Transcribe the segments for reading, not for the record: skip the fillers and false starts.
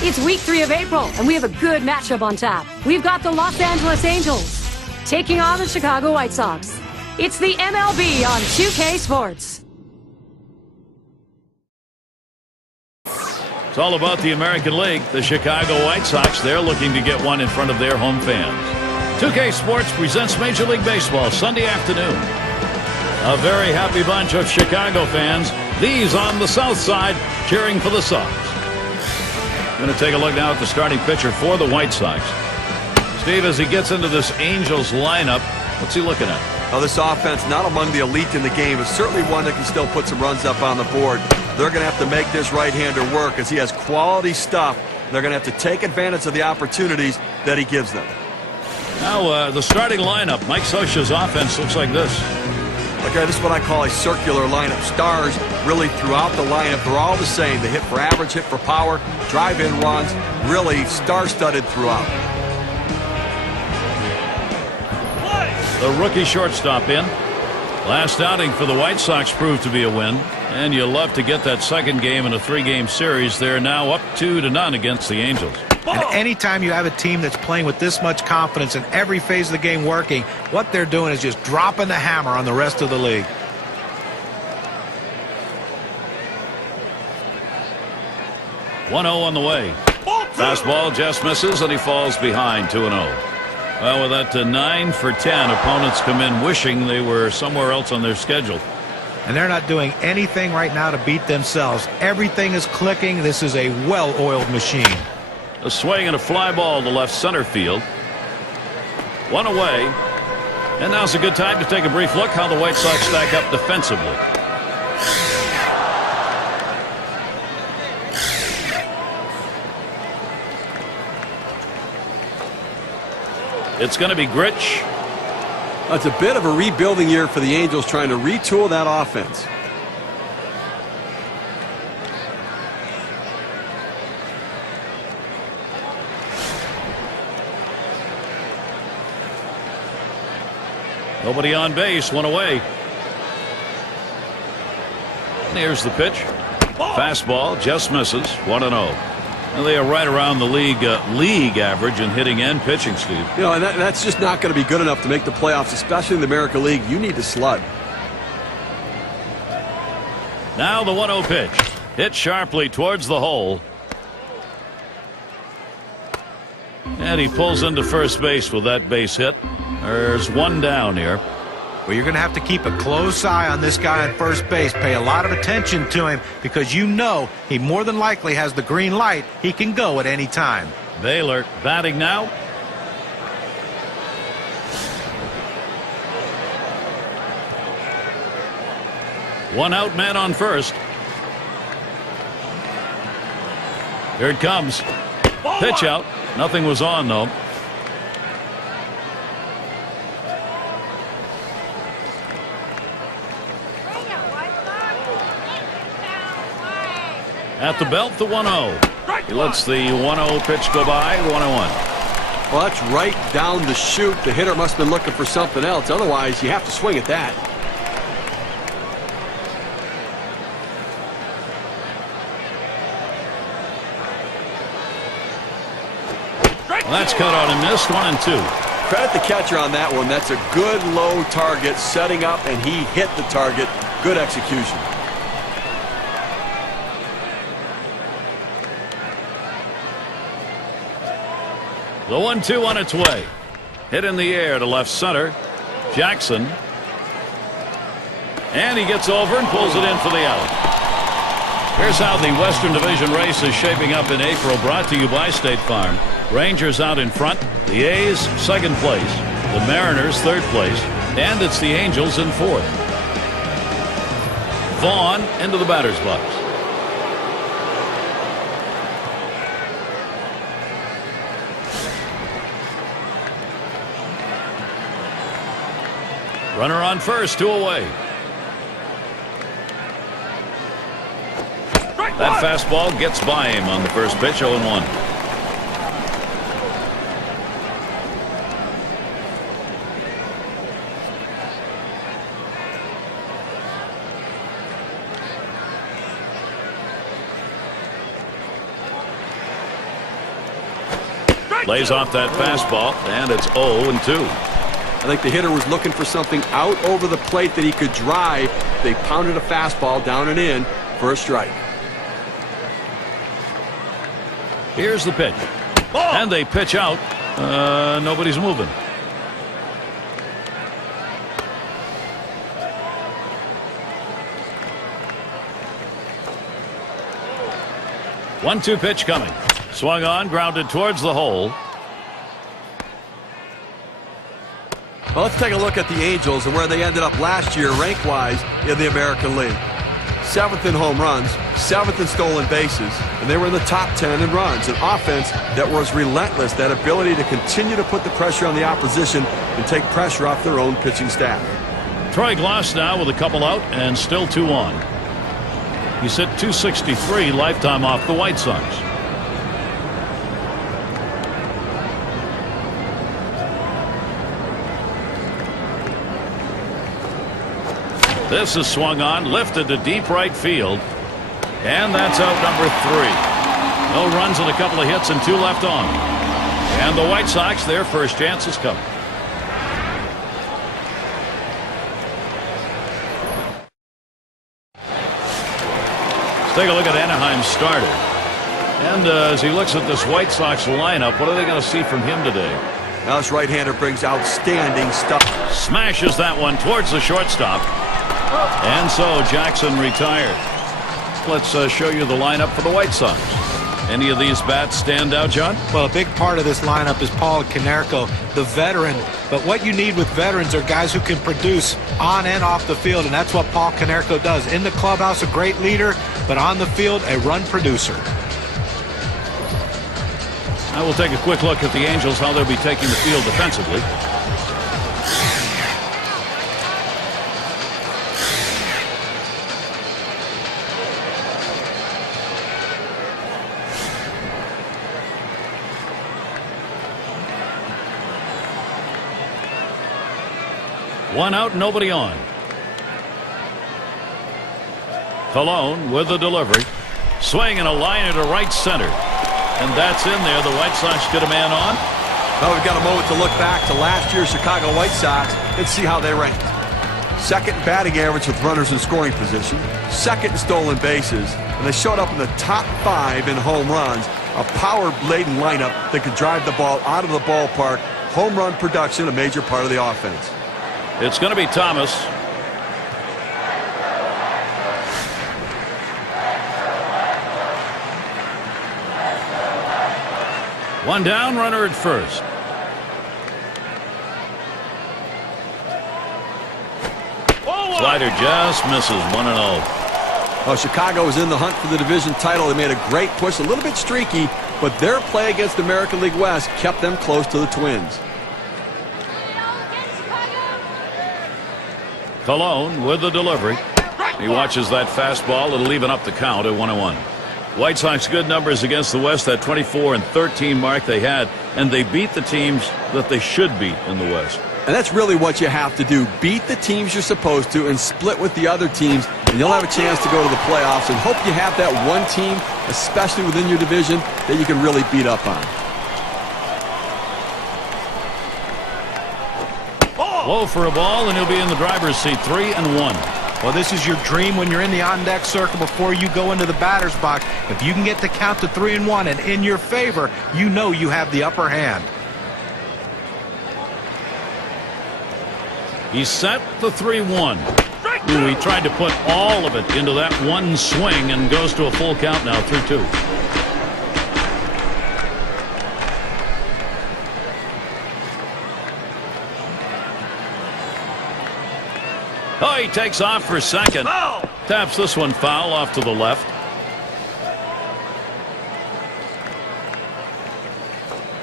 It's week 3 of April, and we have a good matchup on tap. We've got the Los Angeles Angels taking on the Chicago White Sox. It's the MLB on 2K Sports. It's all about the American League. The Chicago White Sox, they're looking to get one in front of their home fans. 2K Sports presents Major League Baseball Sunday afternoon. A very happy bunch of Chicago fans, these on the south side, cheering for the Sox. Going to take a look now at the starting pitcher for the White Sox. Steve, as he gets into this Angels lineup, what's he looking at? Well, this offense, not among the elite in the game, is certainly one that can still put some runs up on the board. They're going to have to make this right-hander work as he has quality stuff. They're going to have to take advantage of the opportunities that he gives them. Now, the starting lineup, Mike Scioscia's offense looks like this. Okay, this is what I call a circular lineup. Stars really throughout the lineup. They're all the same. They hit for average, hit for power, drive-in runs, really star-studded throughout. The rookie shortstop in. Last outing for the White Sox proved to be a win. And you love to get that second game in a 3-game series. They're now up 2-0 against the Angels. And anytime you have a team that's playing with this much confidence in every phase of the game working, what they're doing is just dropping the hammer on the rest of the league. One 0 on the way. Fastball just misses, and he falls behind 2-0. Well, with that 9 for 10, opponents come in wishing they were somewhere else on their schedule. And they're not doing anything right now to beat themselves. Everything is clicking. This is a well-oiled machine. A swing and a fly ball to left center field. One away. And now's a good time to take a brief look how the White Sox stack up defensively. It's going to be Grich. It's a bit of a rebuilding year for the Angels, trying to retool that offense. Nobody on base, one away. And here's the pitch. Fastball just misses, 1-0. And they are right around the league average in hitting and pitching, Steve. You know, and that's just not going to be good enough to make the playoffs, especially in the American League. You need to slug. Now the 1-0 pitch. Hit sharply towards the hole. And he pulls into first base with that base hit. There's one down here. Well, you're going to have to keep a close eye on this guy on first base. Pay a lot of attention to him because you know he more than likely has the green light. He can go at any time. Baylor batting now. One out, man on first. Here it comes. Pitch out. Nothing was on, though. At the belt, the 1-0. He lets the 1-0 pitch go by, 1-1. Well, that's right down the chute. The hitter must have been looking for something else. Otherwise, you have to swing at that. Well, that's cut out and missed, 1-2. Credit the catcher on that one. That's a good low target, setting up, and he hit the target. Good execution. The 1-2 on its way. Hit in the air to left center. Jackson. And he gets over and pulls it in for the out. Here's how the Western Division race is shaping up in April, brought to you by State Farm. Rangers out in front. The A's second place. The Mariners third place. And it's the Angels in fourth. Vaughn into the batter's box. Runner on first, 2 away. That fastball gets by him on the first pitch, 0-1. Lays off that fastball, and it's 0-2. I think the hitter was looking for something out over the plate that he could drive. They pounded a fastball down and in for a strike. Here's the pitch. And they pitch out. Nobody's moving. One-two pitch coming. Swung on, grounded towards the hole. Well, let's take a look at the Angels and where they ended up last year rank-wise in the American League. 7th in home runs, 7th in stolen bases, and they were in the top 10 in runs. An offense that was relentless, that ability to continue to put the pressure on the opposition and take pressure off their own pitching staff. Troy Glass now with a couple out and still 2 on. He's hit .263 lifetime off the White Sox. This is swung on, lifted to deep right field, and that's out number 3. No runs and a couple of hits and 2 left on. And the White Sox, their first chance is coming. Take a look at Anaheim's starter. And as he looks at this White Sox lineup, what are they going to see from him today? Now this right-hander brings outstanding stuff. Smashes that one towards the shortstop. And so Jackson retired. Let's show you the lineup for the White Sox. Any of these bats stand out, John? Well, a big part of this lineup is Paul Konerko, the veteran. But what you need with veterans are guys who can produce on and off the field, and that's what Paul Konerko does. In the clubhouse, a great leader, but on the field, a run producer. I will take a quick look at the Angels, how they'll be taking the field defensively. One out, nobody on. Colon with the delivery. Swing and a liner to right center. And that's in there. The White Sox get a man on. Now we've got a moment to look back to last year's Chicago White Sox and see how they ranked. 2nd in batting average with runners in scoring position. 2nd in stolen bases. And they showed up in the top 5 in home runs. A power-laden lineup that could drive the ball out of the ballpark. Home run production, a major part of the offense. It's going to be Thomas. One down, runner at first. Slider just misses. 1-0. Well, Chicago is in the hunt for the division title. They made a great push, a little bit streaky, but their play against the American League West kept them close to the Twins. Colon with the delivery. He watches that fastball. It'll even up the count at 1-1. White Sox good numbers against the West. That 24-13 mark they had, and they beat the teams that they should beat in the West. And that's really what you have to do. Beat the teams you're supposed to and split with the other teams, and you'll have a chance to go to the playoffs. And hope you have that one team, especially within your division, that you can really beat up on. Low for a ball, and he'll be in the driver's seat. 3-1. Well, this is your dream when you're in the on-deck circle before you go into the batter's box. If you can get the count to 3-1 and in your favor, you know you have the upper hand. He set the 3-1. He tried to put all of it into that one swing and goes to a full count now, 3-2. Oh, he takes off for second. Taps this one foul off to the left.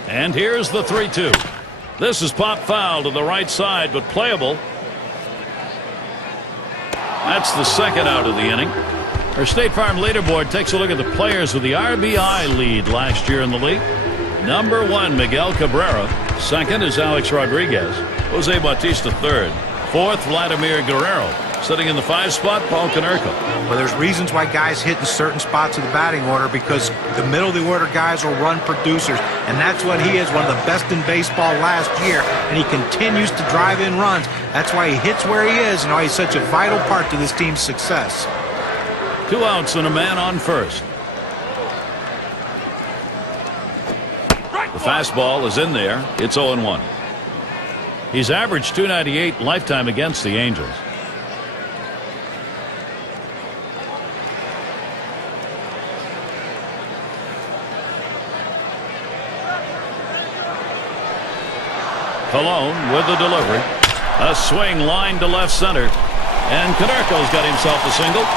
And here's the 3-2. This is pop foul to the right side, but playable. That's the second out of the inning. Our State Farm leaderboard takes a look at the players with the RBI lead last year in the league. Number 1, Miguel Cabrera. 2nd is Alex Rodriguez. Jose Bautista 3rd. 4th, Vladimir Guerrero. Sitting in the 5 spot, Paul Konerko. Well, there's reasons why guys hit in certain spots of the batting order, because the middle of the order guys are run producers, and that's what he is, one of the best in baseball last year, and he continues to drive in runs. That's why he hits where he is and why he's such a vital part to this team's success. 2 outs and a man on first. The fastball is in there. It's 0-1. He's averaged .298 lifetime against the Angels. Colon with the delivery. A swing line to left center. And Konerko's got himself a single.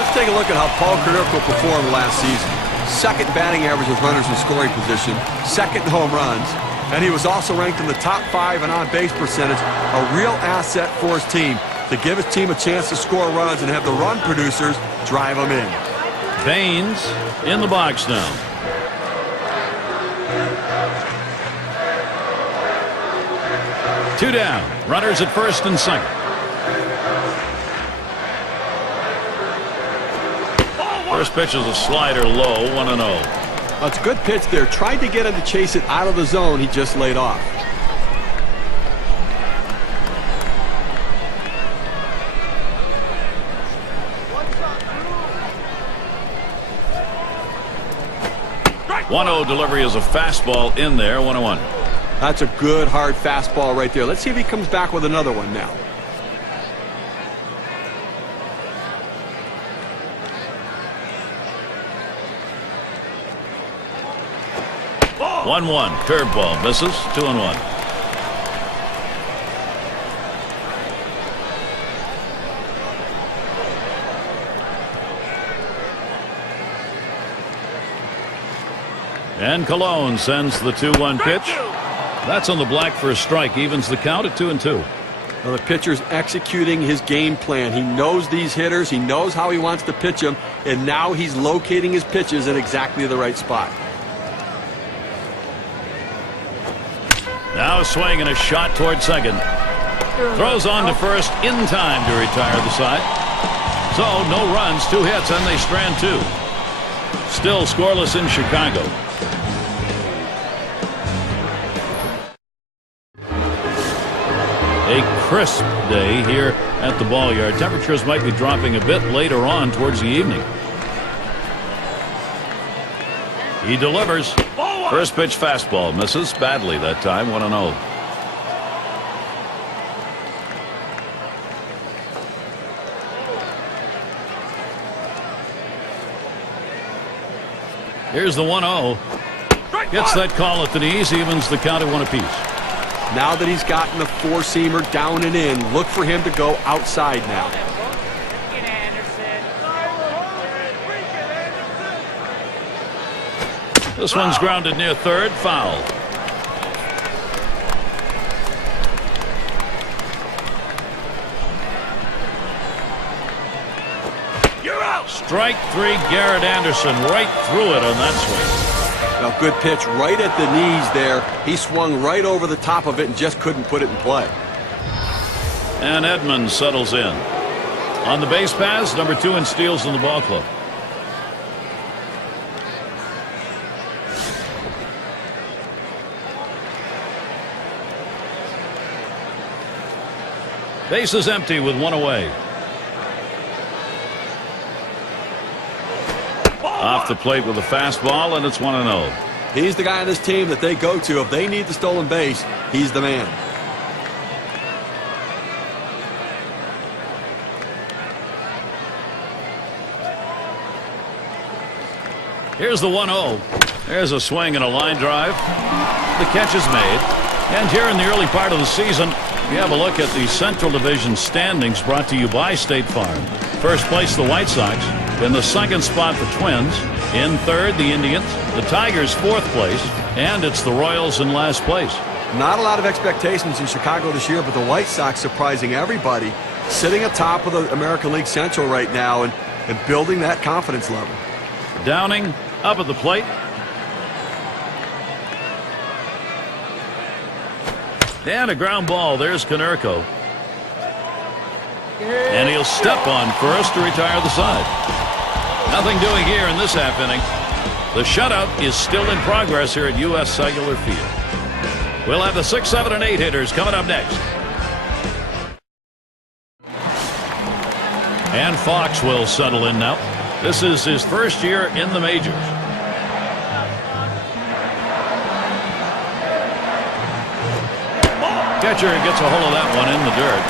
Let's take a look at how Paul Konerko performed last season. Second batting average with runners in scoring position. Second in home runs. And he was also ranked in the top 5 in on-base percentage. A real asset for his team to give his team a chance to score runs and have the run producers drive them in. Baines in the box now. Two down. Runners at first and second. First pitch is a slider low, 1-0. That's a good pitch there. Tried to get him to chase it out of the zone. He just laid off. One 1-0 delivery is a fastball in there, 1-1. That's a good, hard fastball right there. Let's see if he comes back with another one now. Ball. 1-1. Curveball misses. 2-1. And Colon sends the 2-1 pitch. That's on the black for a strike. Evens the count at 2-2. Well, the pitcher's executing his game plan. He knows these hitters. He knows how he wants to pitch them. And now he's locating his pitches in exactly the right spot. Now a swing and a shot toward second. Throws on to first in time to retire the side. So no runs, 2 hits, and they strand 2. Still scoreless in Chicago. A crisp day here at the ball yard. Temperatures might be dropping a bit later on towards the evening. He delivers. First pitch fastball misses badly that time. 1-0. Here's the 1-0. Gets that call at the knees. Evens the count at 1 apiece. Now that he's gotten the 4-seamer down and in, look for him to go outside now. This one's grounded near third. Foul. You're out. Strike 3. Garrett Anderson right through it on that swing. Now, good pitch right at the knees there. He swung right over the top of it and just couldn't put it in play. And Edmonds settles in. On the base paths, number 2 in steals in the ball club. Base is empty with 1 away. Off the plate with a fastball, and it's 1-0. He's the guy on this team that they go to. If they need the stolen base, he's the man. Here's the 1-0. There's a swing and a line drive. The catch is made. And here in the early part of the season, we have a look at the Central Division standings brought to you by State Farm. First place, the White Sox. In the second spot, the Twins. In third, the Indians. The Tigers, 4th place. And it's the Royals in last place. Not a lot of expectations in Chicago this year, but the White Sox surprising everybody, sitting atop of the American League Central right now and building that confidence level. Downing up at the plate. And a ground ball. There's Konerko. And he'll step on first to retire the side. Nothing doing here in this half inning. The shutout is still in progress here at U.S. Cellular Field. We'll have the 6, 7, and 8 hitters coming up next. And Fox will settle in now. This is his first year in the majors. Catcher gets a hold of that one in the dirt.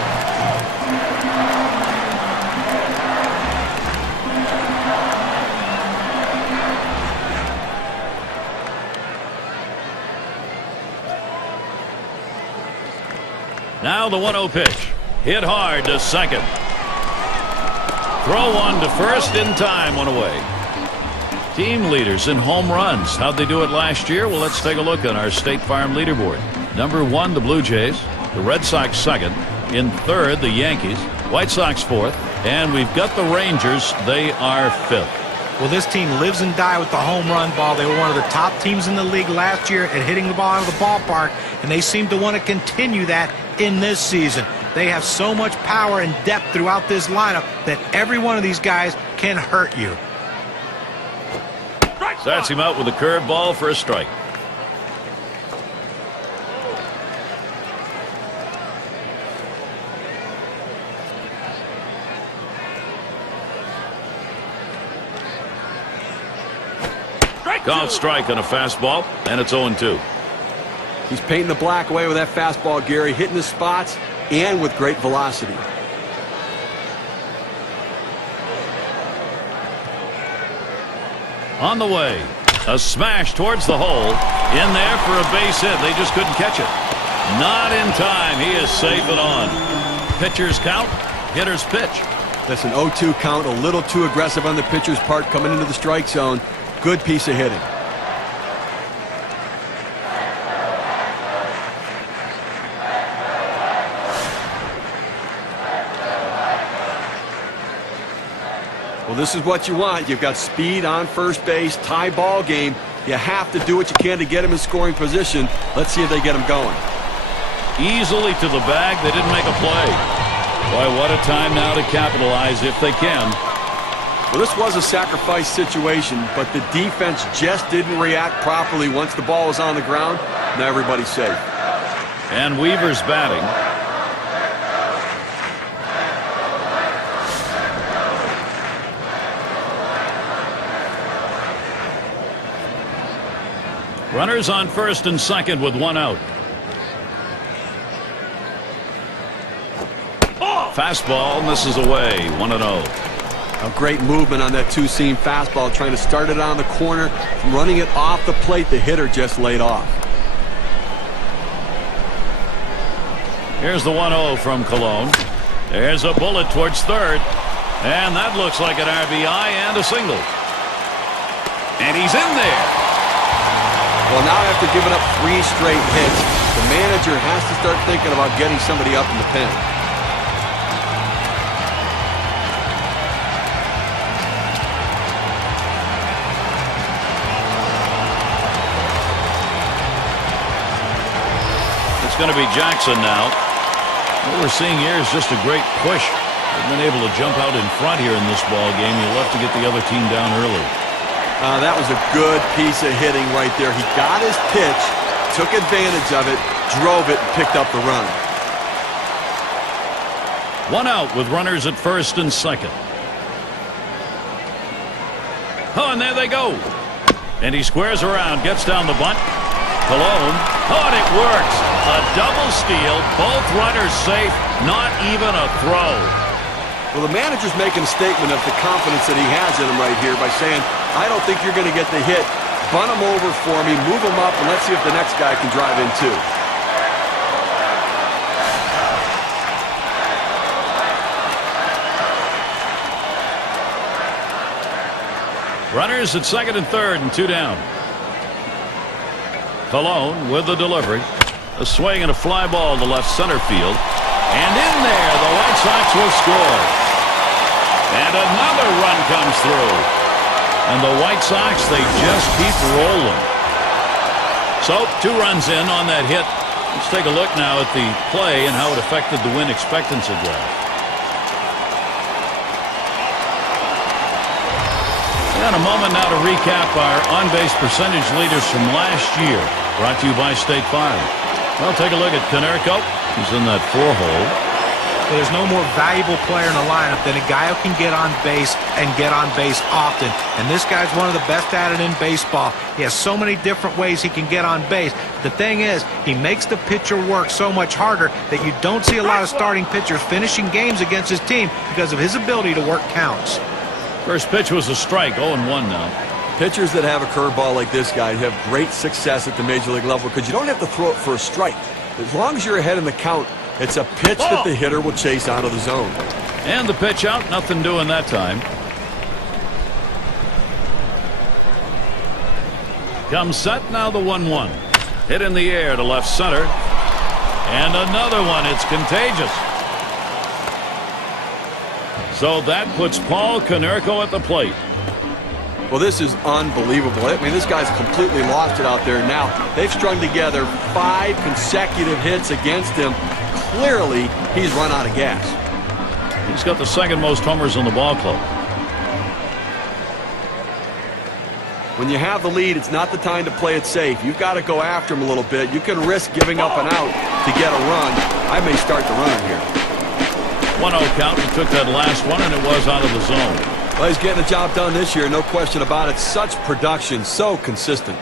Now the 1-0 pitch. Hit hard to second. Throw one to first in time, one away. Team leaders in home runs. How'd they do it last year? Well, let's take a look on our State Farm leaderboard. Number 1, the Blue Jays. The Red Sox second. In third, the Yankees. White Sox fourth. And we've got the Rangers. They are fifth. Well, this team lives and dies with the home run ball. They were one of the top teams in the league last year at hitting the ball out of the ballpark, and they seem to want to continue that in this season. They have so much power and depth throughout this lineup that every one of these guys can hurt you. Starts him out with a curveball for a strike. Called strike on a fastball, and it's 0-2. He's painting the black away with that fastball, Gary, hitting the spots and with great velocity. On the way, a smash towards the hole. In there for a base hit. They just couldn't catch it. Not in time. He is safe and on. Pitchers count, hitters pitch. That's an 0-2 count, a little too aggressive on the pitcher's part coming into the strike zone. Good piece of hitting. Well, this is what you want. You've got speed on first base, tie ball game. You have to do what you can to get him in scoring position. Let's see if they get him going. Easily to the bag. They didn't make a play. Boy, what a time now to capitalize if they can. Well, this was a sacrifice situation, but the defense just didn't react properly once the ball was on the ground. Now everybody's safe. And Weaver's batting. Runners on first and second with one out. Fastball misses away. 1-0. A great movement on that two-seam fastball, trying to start it on the corner, running it off the plate. The hitter just laid off. Here's the 1-0 from Colon. There's a bullet towards third, and that looks like an RBI and a single. And he's in there. Well, now after giving up 3 straight hits, the manager has to start thinking about getting somebody up in the pen. It's going to be Jackson now. What we're seeing here is just a great push. They've been able to jump out in front here in this ball game. You'll have to get the other team down early. That was a good piece of hitting right there. He got his pitch, took advantage of it, drove it, and picked up the run. 1 out with runners at first and second. Oh, and there they go. And he squares around, gets down the bunt. Colon. Oh, and it works. A double steal. Both runners safe. Not even a throw. Well, the manager's making a statement of the confidence that he has in him right here by saying, I don't think you're going to get the hit. Bunt him over for me, move him up, and let's see if the next guy can drive in too. Runners at second and third and 2 down. Colon with the delivery. A swing and a fly ball to left center field. And in there, the White Sox will score. And another run comes through. And the White Sox, they just keep rolling. So 2 runs in on that hit Let's take a look now at the play and how it affected the win expectancy graph. And a moment now to recap our on-base percentage leaders from last year. Brought to you by State Farm. Well, take a look at Konerko. He's in that 4-hole. Well, there's no more valuable player in the lineup than a guy who can get on base and get on base often. And this guy's one of the best at it in baseball. He has so many different ways he can get on base. The thing is, he makes the pitcher work so much harder that you don't see a lot of starting pitchers finishing games against his team because of his ability to work counts. First pitch was a strike, 0-1 now. Pitchers that have a curveball like this guy have great success at the major league level because you don't have to throw it for a strike. As long as you're ahead in the count, it's a pitch that the hitter will chase out of the zone. And the pitch out, nothing doing that time. Comes set, now the 1-1. Hit in the air to left center. And another one, it's contagious. So that puts Paul Konerko at the plate. Well, this is unbelievable. I mean, this guy's completely lost it out there now. They've strung together 5 consecutive hits against him. Clearly, he's run out of gas. He's got the second most homers in the ball club. When you have the lead, it's not the time to play it safe. You've got to go after him a little bit. You can risk giving up an out to get a run. I may start the runner here. 1-0 count. He took that last one, and it was out of the zone. Well, he's getting the job done this year, no question about it. Such production, so consistent.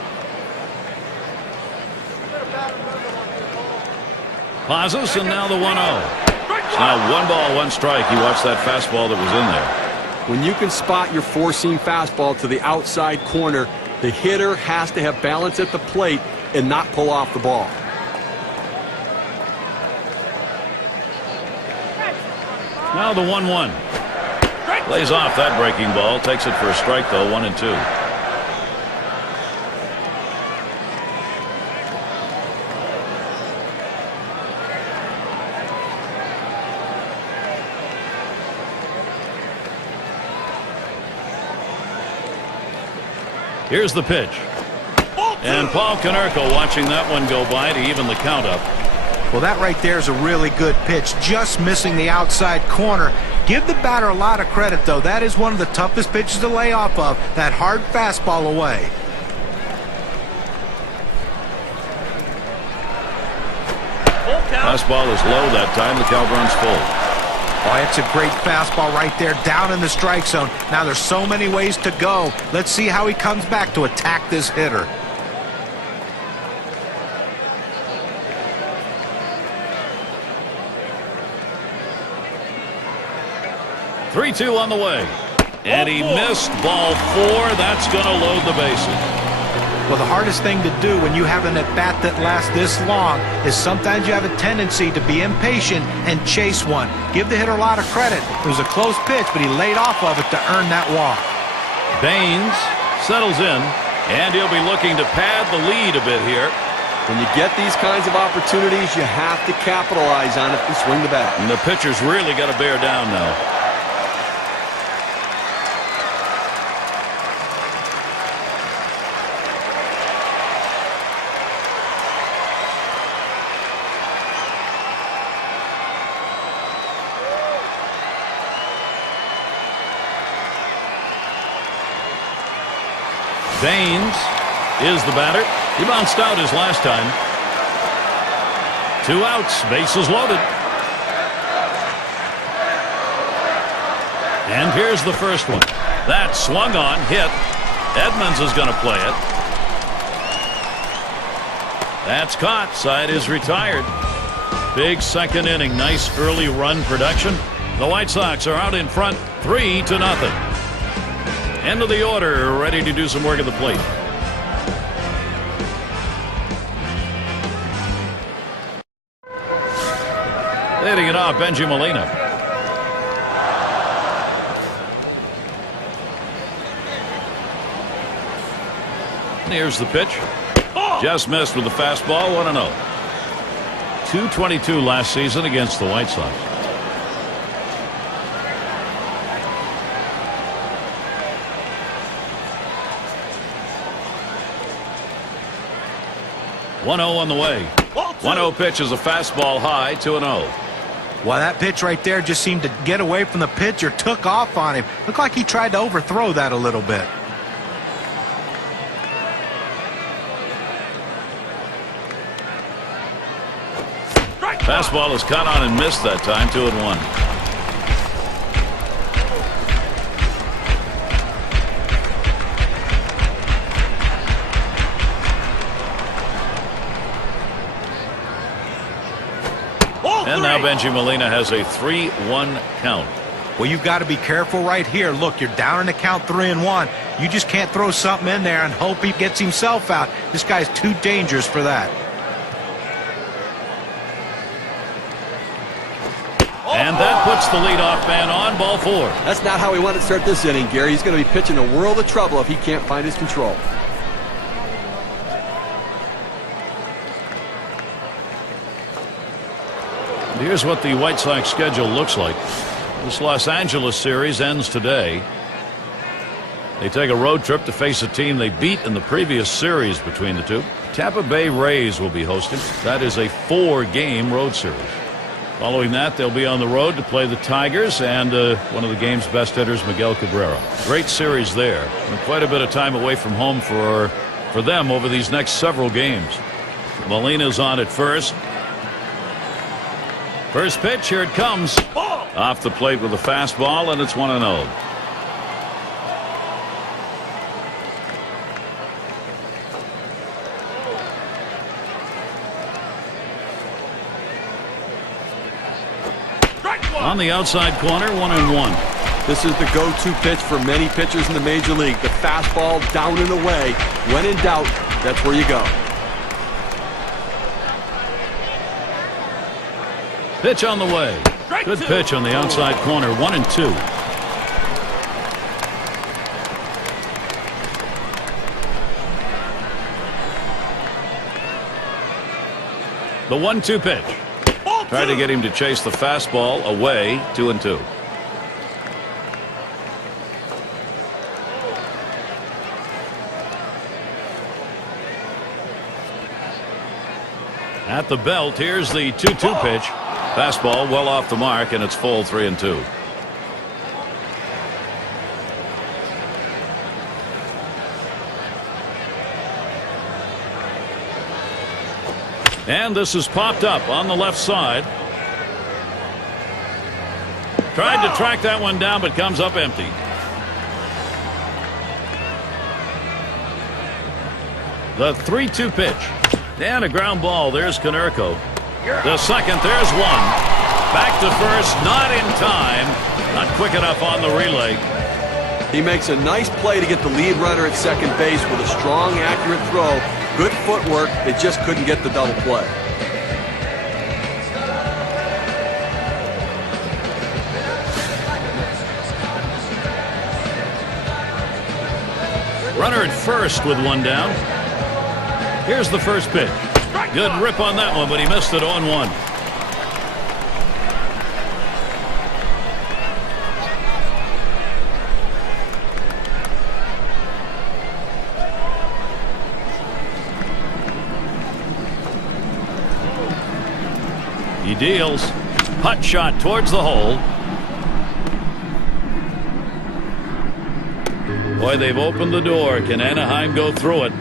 Pauses, and now the 1-0. It's now 1 ball, 1 strike. He watched that fastball that was in there. When you can spot your four-seam fastball to the outside corner, the hitter has to have balance at the plate and not pull off the ball. Now the 1-1. Lays off that breaking ball. Takes it for a strike, though. 1-2. Here's the pitch. And Paul Konerko watching that one go by to even the count up. Well, that right there is a really good pitch, just missing the outside corner. Give the batter a lot of credit, though. That is one of the toughest pitches to lay off of, that hard fastball away. Fastball is low that time. The count runs full. Oh, it's a great fastball right there, down in the strike zone. Now there's so many ways to go. Let's see how he comes back to attack this hitter. Three-two on the way. And he missed ball 4. That's going to load the bases. Well, the hardest thing to do when you have an at-bat that lasts this long is sometimes you have a tendency to be impatient and chase one. Give the hitter a lot of credit. It was a close pitch, but he laid off of it to earn that walk. Baines settles in, and he'll be looking to pad the lead a bit here. When you get these kinds of opportunities, you have to capitalize on it and swing the bat. And the pitcher's really got to bear down now. Baines is the batter. He bounced out his last time. 2 outs, bases loaded. And here's the first one. That swung on, hit. Edmonds is going to play it. That's caught. Side is retired. Big second inning. Nice early run production. The White Sox are out in front 3-0. End of the order, ready to do some work at the plate. Hitting it off, Benji Molina. Here's the pitch. Just missed with the fastball, 1-0. 222 last season against the White Sox. 1-0 on the way. 1-0 pitch is a fastball high, 2-0. Well, that pitch right there just seemed to get away from the pitcher, took off on him. Looked like he tried to overthrow that a little bit. Fastball is caught on and missed that time, 2-1. And now Benji Molina has a 3-1 count. Well, you've got to be careful right here. Look, you're down in the count 3-1. You just can't throw something in there and hope he gets himself out. This guy's too dangerous for that. And that puts the leadoff man on, ball 4. That's not how he wanted to start this inning, Gary. He's going to be pitching a world of trouble if he can't find his control. Here's what the White Sox schedule looks like. This Los Angeles series ends today. They take a road trip to face a team they beat in the previous series between the two. Tampa Bay Rays will be hosting. That is a 4-game road series. Following that, they'll be on the road to play the Tigers and one of the game's best hitters, Miguel Cabrera. Great series there. And quite a bit of time away from home for them over these next several games. Molina's on at first. First pitch, here it comes. Off the plate with a fastball, and it's 1-0. On the outside corner, 1-1. This is the go-to pitch for many pitchers in the major league. The fastball down and away. When in doubt, that's where you go. Pitch on the way. Good pitch on the outside corner, 1-2. The 1-2 pitch. Try to get him to chase the fastball away, 2-2. At the belt, here's the 2-2 pitch. Fastball well off the mark, and it's full, 3-2. And this is popped up on the left side. Tried to track that one down, but comes up empty. The 3-2 pitch. And a ground ball. There's Konerko. The second, there's one. Back to first, not in time. Not quick enough on the relay. He makes a nice play to get the lead runner at second base with a strong, accurate throw. Good footwork. They just couldn't get the double play. Runner at first with one down. Here's the first pitch. Good rip on that one, but he missed it on 1. He deals. Hot shot towards the hole. Boy, they've opened the door. Can Anaheim go through it?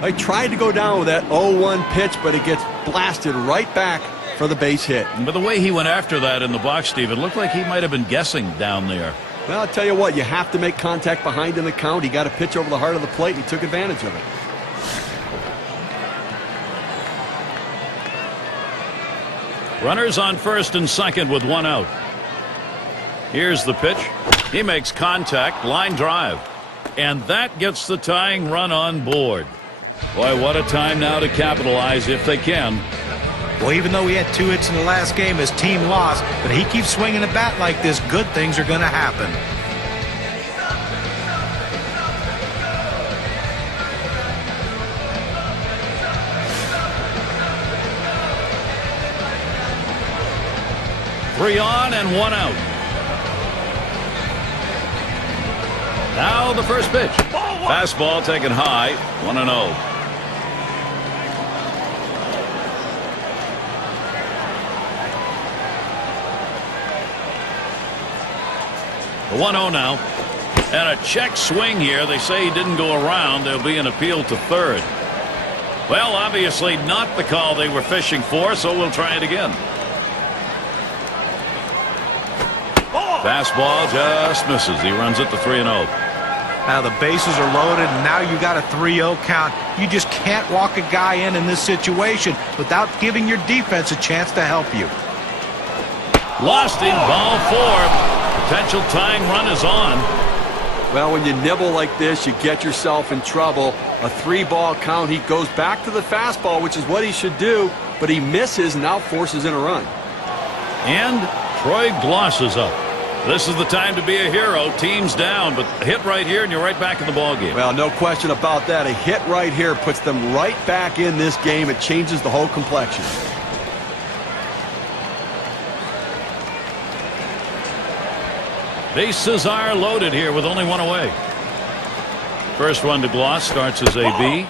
I tried to go down with that 0-1 pitch, but it gets blasted right back for the base hit. But the way he went after that in the box, Steve, it looked like he might have been guessing down there. Well, I'll tell you what, you have to make contact behind in the count. He got a pitch over the heart of the plate, and he took advantage of it. Runners on first and second with one out. Here's the pitch. He makes contact, line drive. And that gets the tying run on board. Boy, what a time now to capitalize if they can. Well, even though he had 2 hits in the last game, his team lost, but he keeps swinging a bat like this, good things are going to happen. Three on and one out. Now the first pitch. Fastball taken high, 1-0. The 1-0 now. And a check swing here. They say he didn't go around. There'll be an appeal to third. Well, obviously not the call they were fishing for, so we'll try it again. Fastball just misses. He runs it to 3-0. Now the bases are loaded, and now you got a 3-0 count. You just can't walk a guy in this situation without giving your defense a chance to help you. Lost him. Ball 4. Potential tying run is on. Well, when you nibble like this, you get yourself in trouble. A 3-ball count. He goes back to the fastball, which is what he should do, but he misses and now forces in a run. And Troy Gloss is up. This is the time to be a hero. Team's down, but a hit right here and you're right back in the ball game. Well, no question about that. A hit right here puts them right back in this game. It changes the whole complexion. Bases are loaded here with only one away. First one to Gloss starts as a B,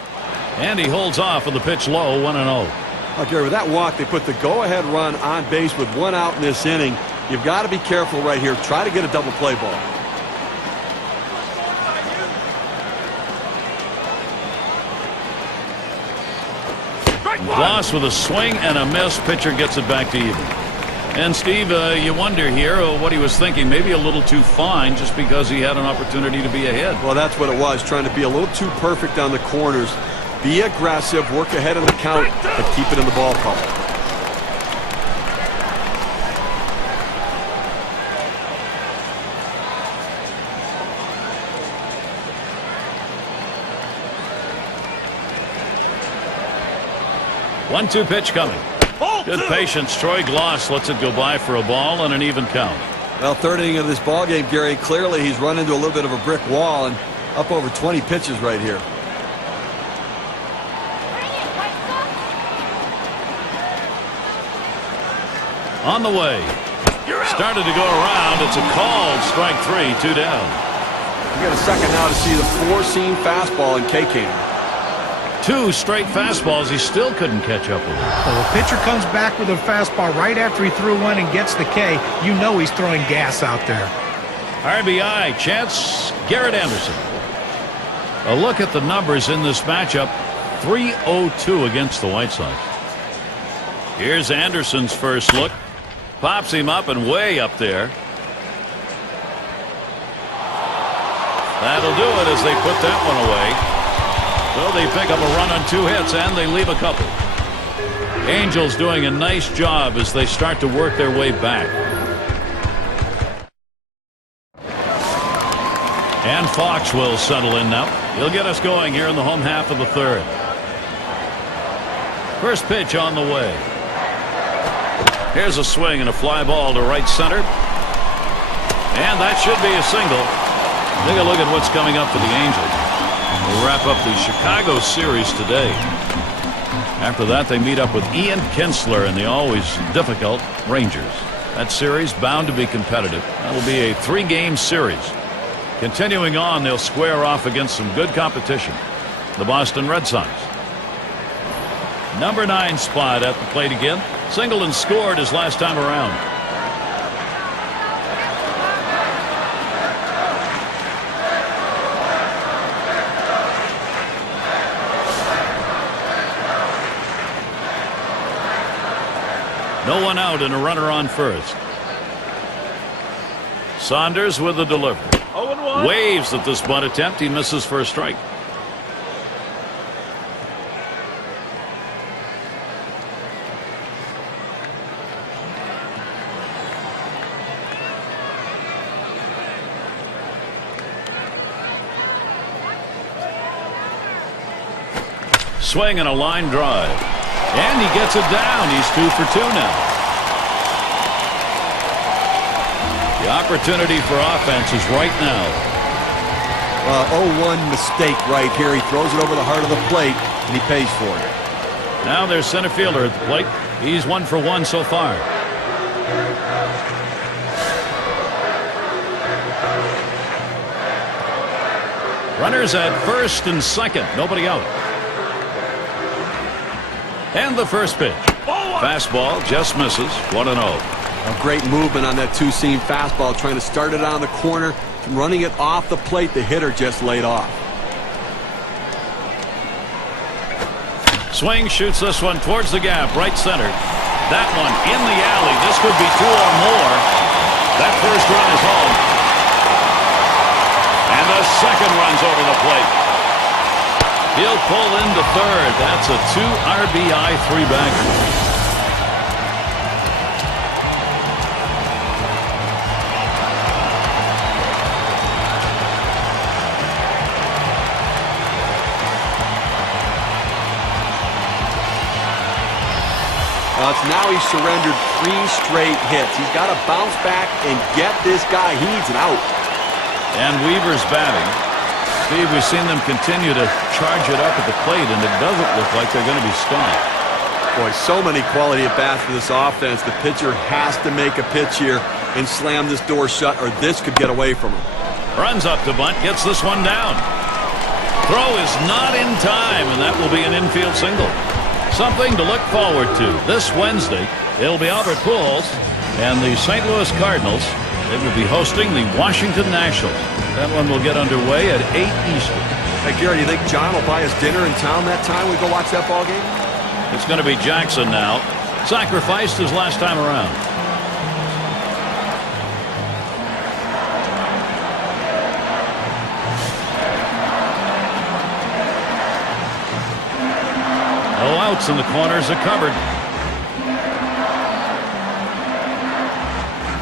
and he holds off with the pitch low, 1-0. Well, Gary, with that walk, they put the go-ahead run on base with 1 out in this inning. You've got to be careful right here. Try to get a double play ball. Gloss with a swing and a miss. Pitcher gets it back to even. And Steve, you wonder here what he was thinking. Maybe a little too fine just because he had an opportunity to be ahead. Well, that's what it was. Trying to be a little too perfect on the corners. Be aggressive, work ahead of the count, but keep it in the ballpark. One-two pitch coming. Good patience. Troy Gloss lets it go by for a ball and an even count. Well, third inning of this ball game, Gary, clearly he's run into a little bit of a brick wall and up over 20 pitches right here. On the way. Started to go around. It's a called strike 3, 2 down. You got a second now to see the 4-seam fastball in K-Can. 2 straight fastballs. He still couldn't catch up with it. Well, the pitcher comes back with a fastball right after he threw one and gets the K. You know he's throwing gas out there. RBI chance, Garrett Anderson. A look at the numbers in this matchup. 302 against the White Sox. Here's Anderson's first look. Pops him up and way up there. That'll do it as they put that one away. So they pick up a run on 2 hits and they leave a couple. Angels doing a nice job as they start to work their way back. And Fox will settle in now. He'll get us going here in the home half of the third. First pitch on the way. Here's a swing and a fly ball to right center. And that should be a single. Take a look at what's coming up for the Angels. We'll wrap up the Chicago series today. After that, they meet up with Ian Kinsler and the always difficult Rangers. That series bound to be competitive. That'll be a 3-game series. Continuing on, they'll square off against some good competition. The Boston Red Sox. Number 9 spot at the plate again. Singled and scored his last time around. No one out and a runner on first. Saunders with the delivery. Waves at this bunt attempt. He misses for a strike. Swing and a line drive. And he gets it down. He's 2 for 2 now. The opportunity for offense is right now. 0-1 mistake right here. He throws it over the heart of the plate, and he pays for it. Now there's center fielder at the plate. He's 1 for 1 so far. Runners at first and second. Nobody out. And the first pitch. Fastball just misses. 1-0. A great movement on that two-seam fastball, trying to start it on the corner, running it off the plate. The hitter just laid off. Swing, shoots this one towards the gap, right center. That one in the alley. This could be 2 or more. That first run is home. And the second run's over the plate. He'll pull into third. That's a 2 RBI 3-bagger. Now he's surrendered 3 straight hits. He's got to bounce back and get this guy. He needs an out. And Weaver's batting. Steve, we've seen them continue to charge it up at the plate, and it doesn't look like they're going to be stopped. Boy, so many quality at-bats for this offense. The pitcher has to make a pitch here and slam this door shut, or this could get away from him. Runs up to bunt, gets this one down. Throw is not in time, and that will be an infield single. Something to look forward to. This Wednesday, it'll be Albert Pujols and the St. Louis Cardinals. They will be hosting the Washington Nationals. That one will get underway at 8 Eastern. Hey, Gary, you think John will buy us dinner in town that time we go watch that ball game? It's going to be Jackson now. Sacrificed his last time around. No outs in the corners are covered.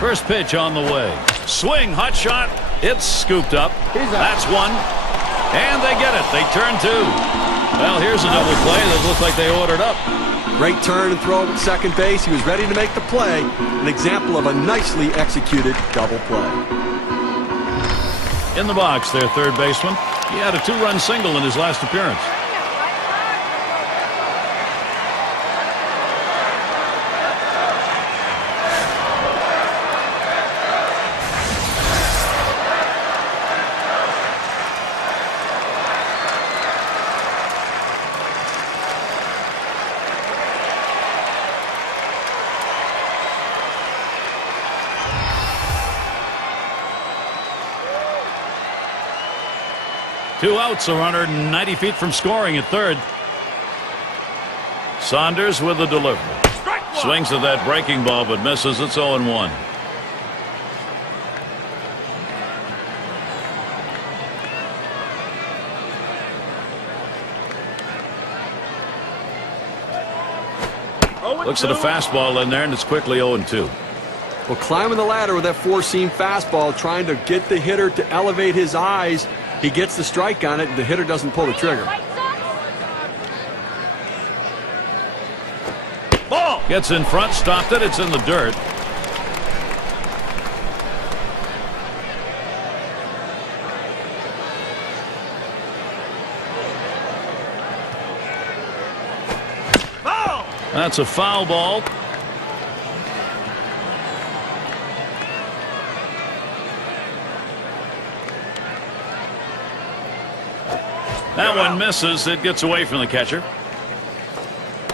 First pitch on the way. Swing, hot shot. It's scooped up. That's one. And they get it. They turn 2. Well, here's a double play that looked like they ordered up. Great turn and throw at second base. He was ready to make the play. An example of a nicely executed double play. In the box, their third baseman. He had a 2-run single in his last appearance. Two outs, a runner 90 feet from scoring at third. Saunders with the delivery. Swings at that breaking ball but misses. It's 0-1. Looks at a fastball in there, and it's quickly 0-2. Well, climbing the ladder with that 4-seam fastball, trying to get the hitter to elevate his eyes. He gets the strike on it, and the hitter doesn't pull the trigger. Ball gets in front, stopped it. It's in the dirt. Ball. That's a foul ball. That one misses. It gets away from the catcher.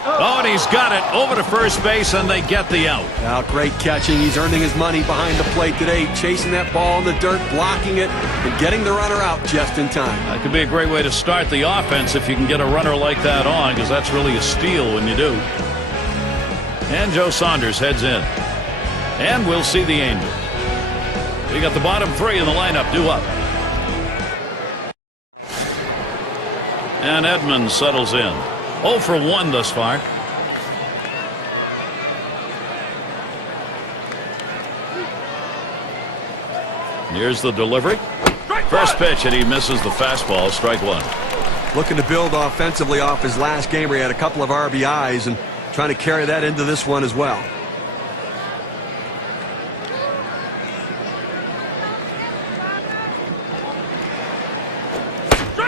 Oh, and he's got it over to first base, and they get the out. Now, great catching. He's earning his money behind the plate today, chasing that ball in the dirt, blocking it, and getting the runner out just in time. That could be a great way to start the offense if you can get a runner like that on, because that's really a steal when you do. And Joe Saunders heads in. And we'll see the Angels. We got the bottom 3 in the lineup due up. And Edmonds settles in. 0 for 1 thus far. Here's the delivery. First pitch, and he misses the fastball. Strike 1. Looking to build offensively off his last game where he had a couple of RBIs and trying to carry that into this one as well.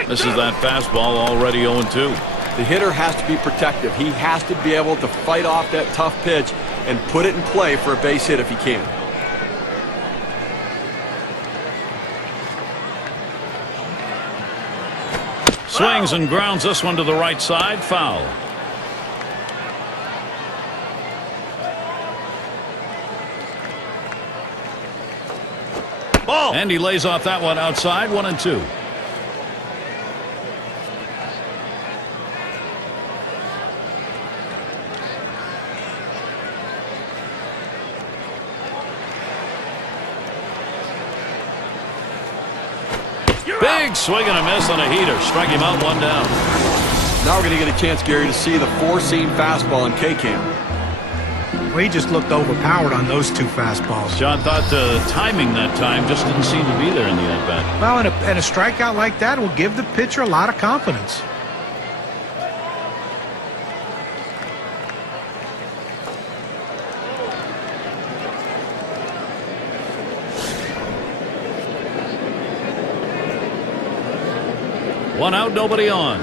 This is that fastball already 0-2. The hitter has to be protective. He has to be able to fight off that tough pitch and put it in play for a base hit if he can. Swings and grounds this one to the right side. Foul. And he lays off that one outside, 1-2. Big swing and a miss on a heater. Strike him out, 1 down. Now we're going to get a chance, Gary, to see the four-seam fastball in K-Cam. Well, he just looked overpowered on those 2 fastballs. John thought the timing that time just didn't seem to be there in the at-bat. Well, and a strikeout like that will give the pitcher a lot of confidence. One out, nobody on.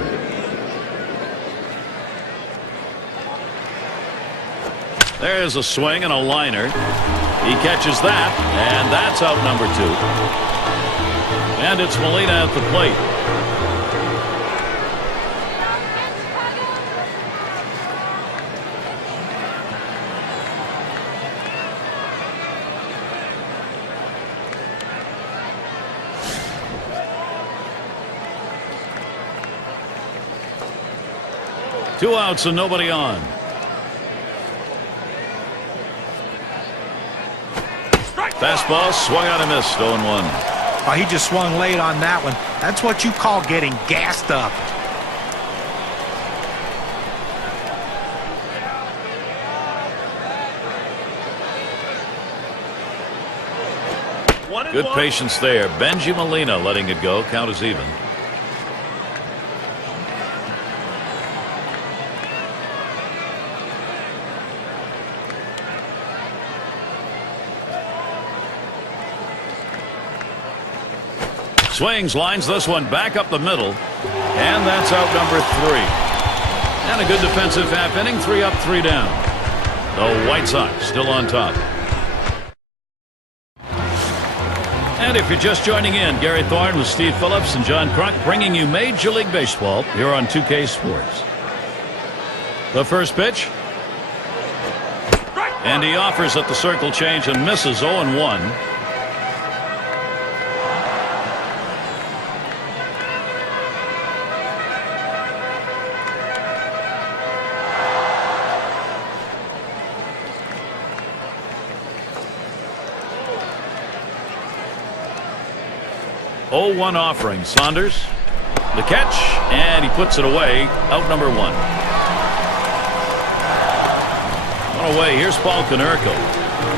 There's a swing and a liner. He catches that, and that's out number 2. And it's Molina at the plate. Two outs and nobody on. Fastball swung on and missed. 0-1. Oh, he just swung late on that one. That's what you call getting gassed up. Good patience there. Benji Molina letting it go. Count is even. Swings, lines this one back up the middle, and that's out number 3. And a good defensive half inning, 3 up, 3 down. The White Sox still on top. And if you're just joining in, Gary Thorne with Steve Phillips and John Crunk bringing you Major League Baseball here on 2K Sports. The first pitch. And he offers at the circle change and misses. 0-1. One offering. Saunders, the catch, and he puts it away. Out number 1. On away. Here's Paul Konerko.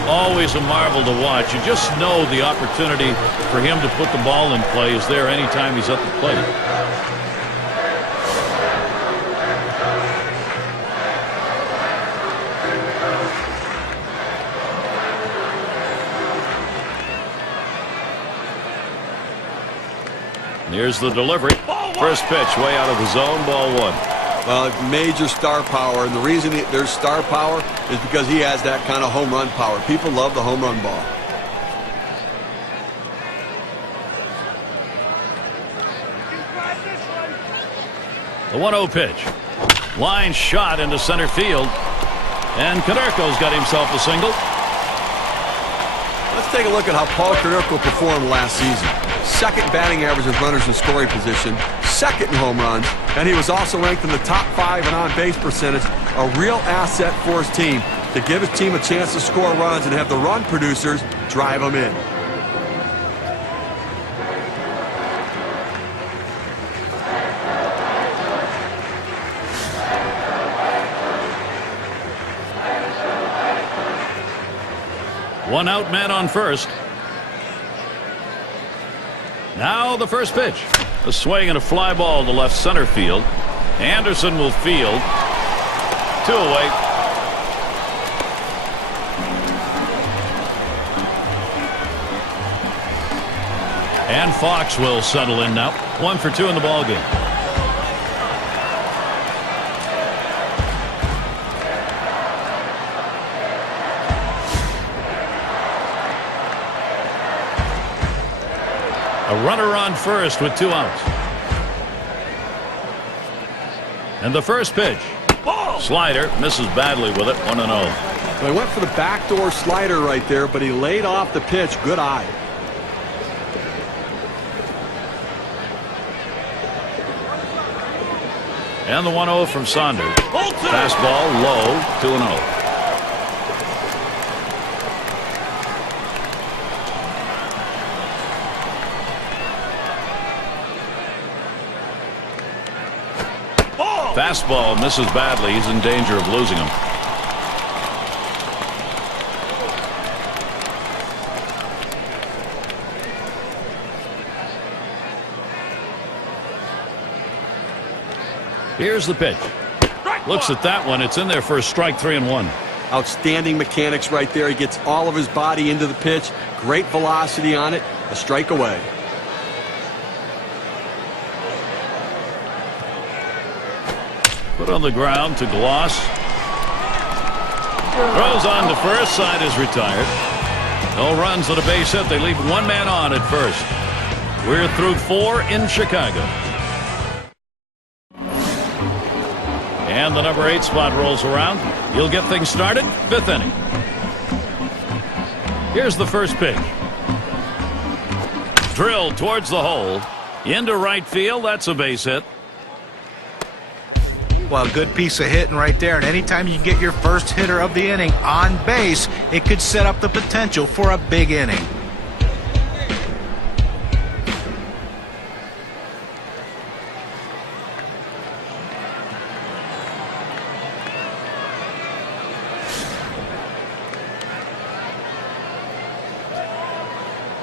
Always a marvel to watch. You just know the opportunity for him to put the ball in play is there anytime he's at the plate. Here's the delivery. First pitch way out of the zone. Ball 1. Well, major star power, and the reason there's star power is because he has that kind of home run power. People love the home run ball. The 1-0 pitch. Line shot into center field. And Konerko's got himself a single. Let's take a look at how Paul Konerko performed last season. Second batting average with runners in scoring position, second in home runs, and he was also ranked in the top 5 in on-base percentage, a real asset for his team to give his team a chance to score runs and have the run producers drive them in. One out, man on first. Now the first pitch. A swing and a fly ball to left center field. Anderson will field. 2 away. And Fox will settle in now. 1 for 2 in the ballgame. A runner on first with 2 outs. And the first pitch. Slider misses badly with it. 1-0. So he went for the backdoor slider right there, but he laid off the pitch. Good eye. And the 1-0 from Saunders. Fastball low, 2-0. Fastball misses badly. He's in danger of losing him. Here's the pitch. Looks at that one. It's in there for a strike, 3-1. Outstanding mechanics right there. He gets all of his body into the pitch. Great velocity on it. A strike away. Put on the ground to Gloss. Throws on to first. Side is retired. No runs on a base hit. They leave one man on at first. We're through 4 in Chicago. And the number 8 spot rolls around. He'll get things started. 5th inning. Here's the first pitch. Drilled towards the hole. Into right field. That's a base hit. Well, a good piece of hitting right there. And anytime you get your first hitter of the inning on base, it could set up the potential for a big inning.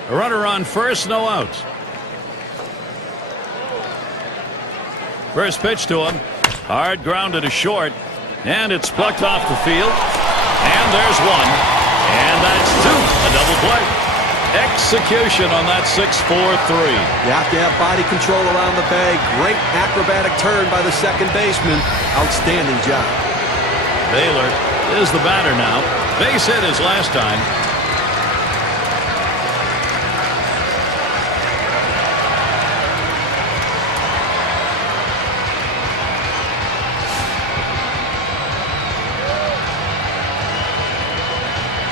A runner on first, no outs. First pitch to him. Hard grounded to short. And it's plucked off the field. And there's one. And that's 2. A double play. Execution on that 6-4-3. You have to have body control around the bag. Great acrobatic turn by the second baseman. Outstanding job. Baylor is the batter now. Base hit his last time.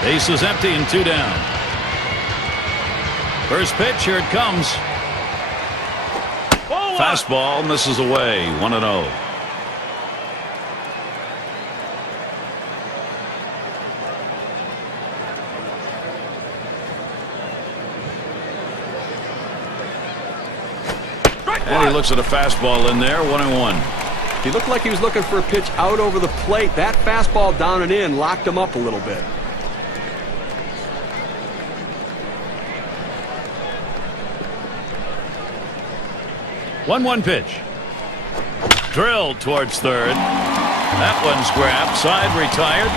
Base is empty and 2 down. First pitch, here it comes. Fastball misses away, 1-0. And he looks at a fastball in there, 1-1. He looked like he was looking for a pitch out over the plate. That fastball down and in locked him up a little bit. One pitch. Drilled towards third. That one's grabbed. Side retired.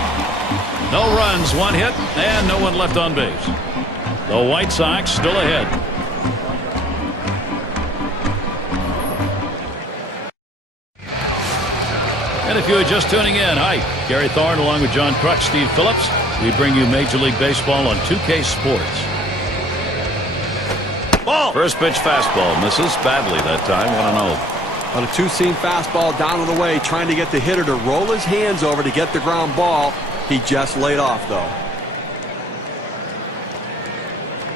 No runs, 1 hit, and no one left on base. The White Sox still ahead. And if you are just tuning in, hi, Gary Thorne along with John Crutch, Steve Phillips. We bring you Major League Baseball on 2K Sports. First pitch fastball misses badly that time, 1-0. On a 2-seam fastball down and away, trying to get the hitter to roll his hands over to get the ground ball. He just laid off, though.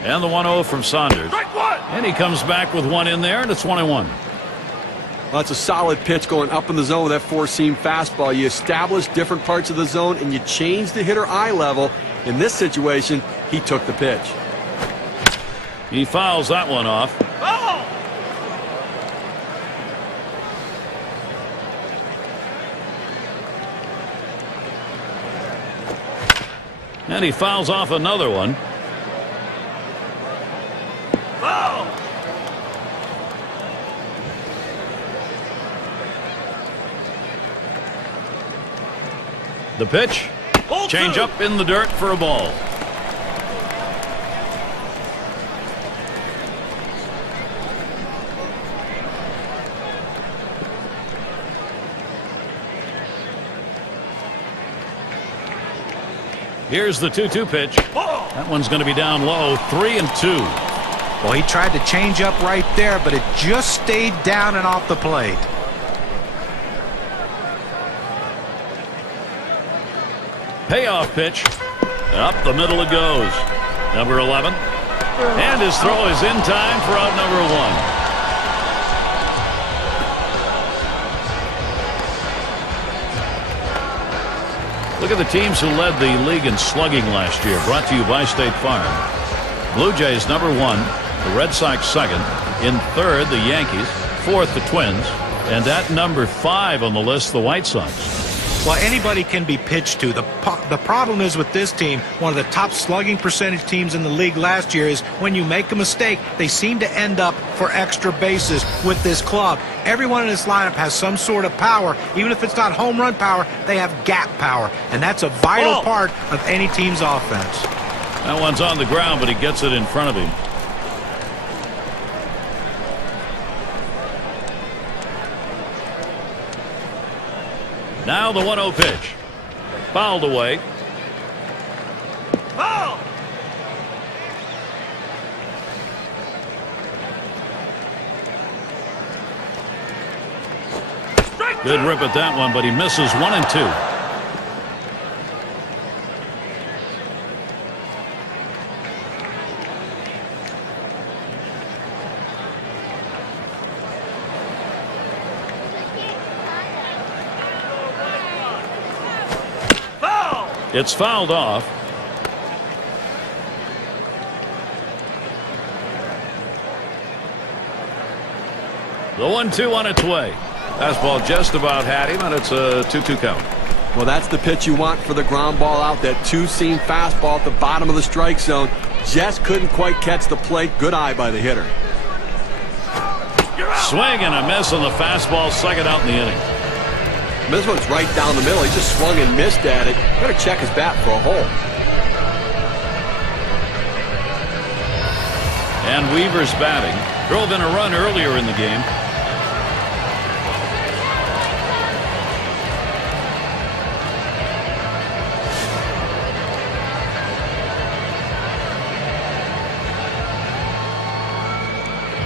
And the 1-0 from Saunders. And he comes back with one in there, and it's 1-1. Well, that's a solid pitch going up in the zone with that 4-seam fastball. You establish different parts of the zone, and you change the hitter eye level. In this situation, he took the pitch. He fouls that one off. And he fouls off another one. The pitch. Change up in the dirt for a ball. Here's the 2-2 pitch. That one's going to be down low, 3-2. Well, he tried to change up right there, but it just stayed down and off the plate. Payoff pitch. Up the middle it goes. Number 11. And his throw is in time for out number 1. Look at the teams who led the league in slugging last year. Brought to you by State Farm. Blue Jays #1. The Red Sox second. In third, the Yankees. Fourth, the Twins. And at number 5 on the list, the White Sox. Well, anybody can be pitched to. The problem is with this team, one of the top slugging percentage teams in the league last year, is when you make a mistake, they seem to end up for extra bases with this club. Everyone in this lineup has some sort of power. Even if it's not home run power, they have gap power. And that's a vital part of any team's offense. That one's on the ground, but he gets it in front of him. Now the 1-0 pitch. Fouled away. Foul! Good rip at that one, but he misses 1 and 2. It's fouled off. The 1-2 on its way. Fastball just about had him, and it's a 2-2 count. Well, that's the pitch you want for the ground ball out. That two-seam fastball at the bottom of the strike zone. Just couldn't quite catch the plate. Good eye by the hitter. Swing and a miss on the fastball, second out in the inning. This one's right down the middle. He just swung and missed at it. Better check his bat for a hole. And Weaver's batting. Drove in a run earlier in the game.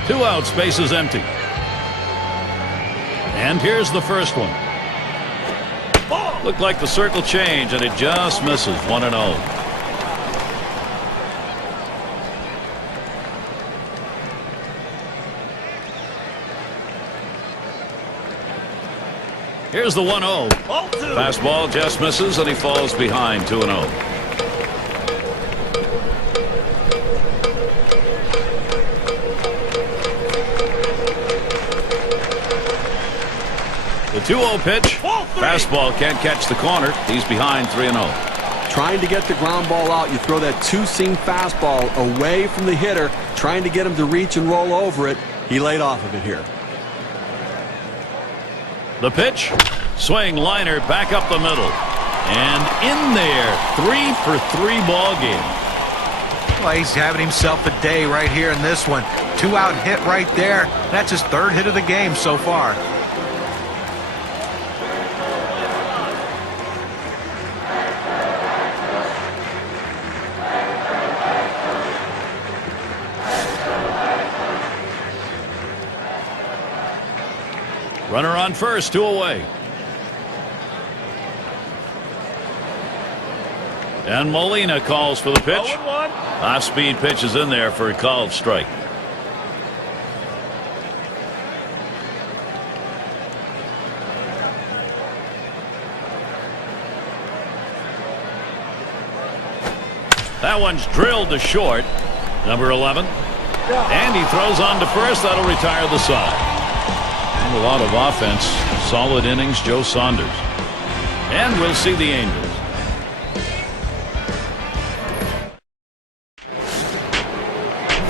Two outs, bases empty. And here's the first one. Looked like the circle change, and it just misses. 1-0. Here's the 1-0. Fastball just misses, and he falls behind. 2-0. The 2-0 pitch. Fastball can't catch the corner. He's behind 3-0. Trying to get the ground ball out, you throw that two-seam fastball away from the hitter, trying to get him to reach and roll over it. He laid off of it here. The pitch. Swing liner back up the middle. And in there. 3 for 3 ball game. Well, he's having himself a day right here in this one. 2-out hit right there. That's his 3rd hit of the game so far. Runner on first, 2 away. And Molina calls for the pitch. Off-speed pitch is in there for a called strike. That one's drilled to short. Number 11. And he throws on to first. That'll retire the side. A lot of offense. Solid innings, Joe Saunders. And we'll see the Angels.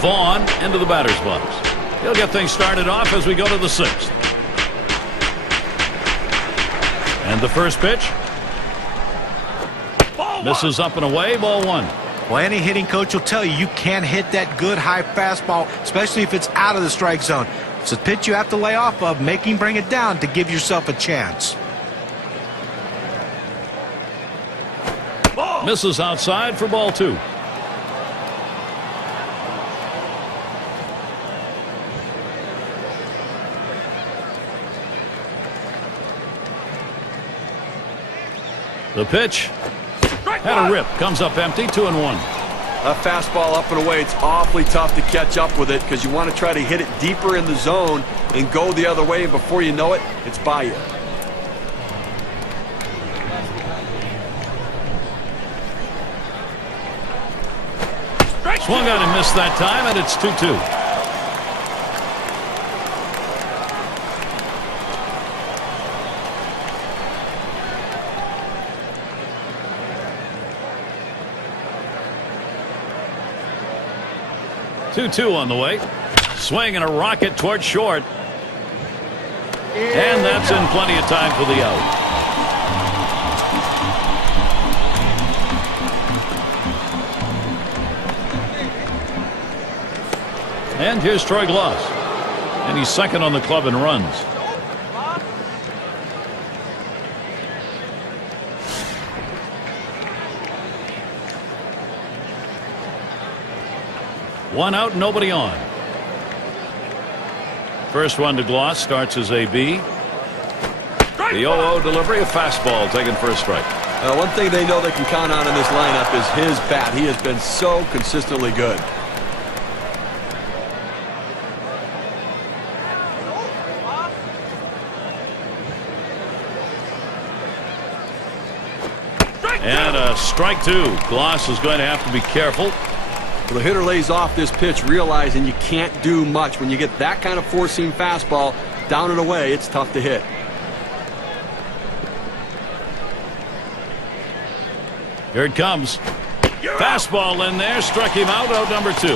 Vaughn into the batter's box. He'll get things started off as we go to the 6th. And the first pitch. Misses up and away, ball 1. Well, any hitting coach will tell you can't hit that good high fastball, especially if it's out of the strike zone. It's a pitch you have to lay off of, make him bring it down to give yourself a chance. Misses outside for ball 2. The pitch. Had a rip. Comes up empty. 2-1. A fastball up and away. It's awfully tough to catch up with it because you want to try to hit it deeper in the zone and go the other way. And before you know it, it's by you. Swung on and missed that time, and it's 2-2. Two on the way. Swing and a rocket towards short. And that's in plenty of time for the out. And here's Troy Gloss. And he's second on the club in runs. One out, nobody on. First one to Gloss starts as AB. The 0-0 delivery, a fastball taken for a strike. One thing they know they can count on in this lineup is his bat. He has been so consistently good. And a strike two. Gloss is going to have to be careful. The hitter lays off this pitch, realizing you can't do much. When you get that kind of four-seam fastball down and away, it's tough to hit. Here it comes. Fastball in there, struck him out number 2.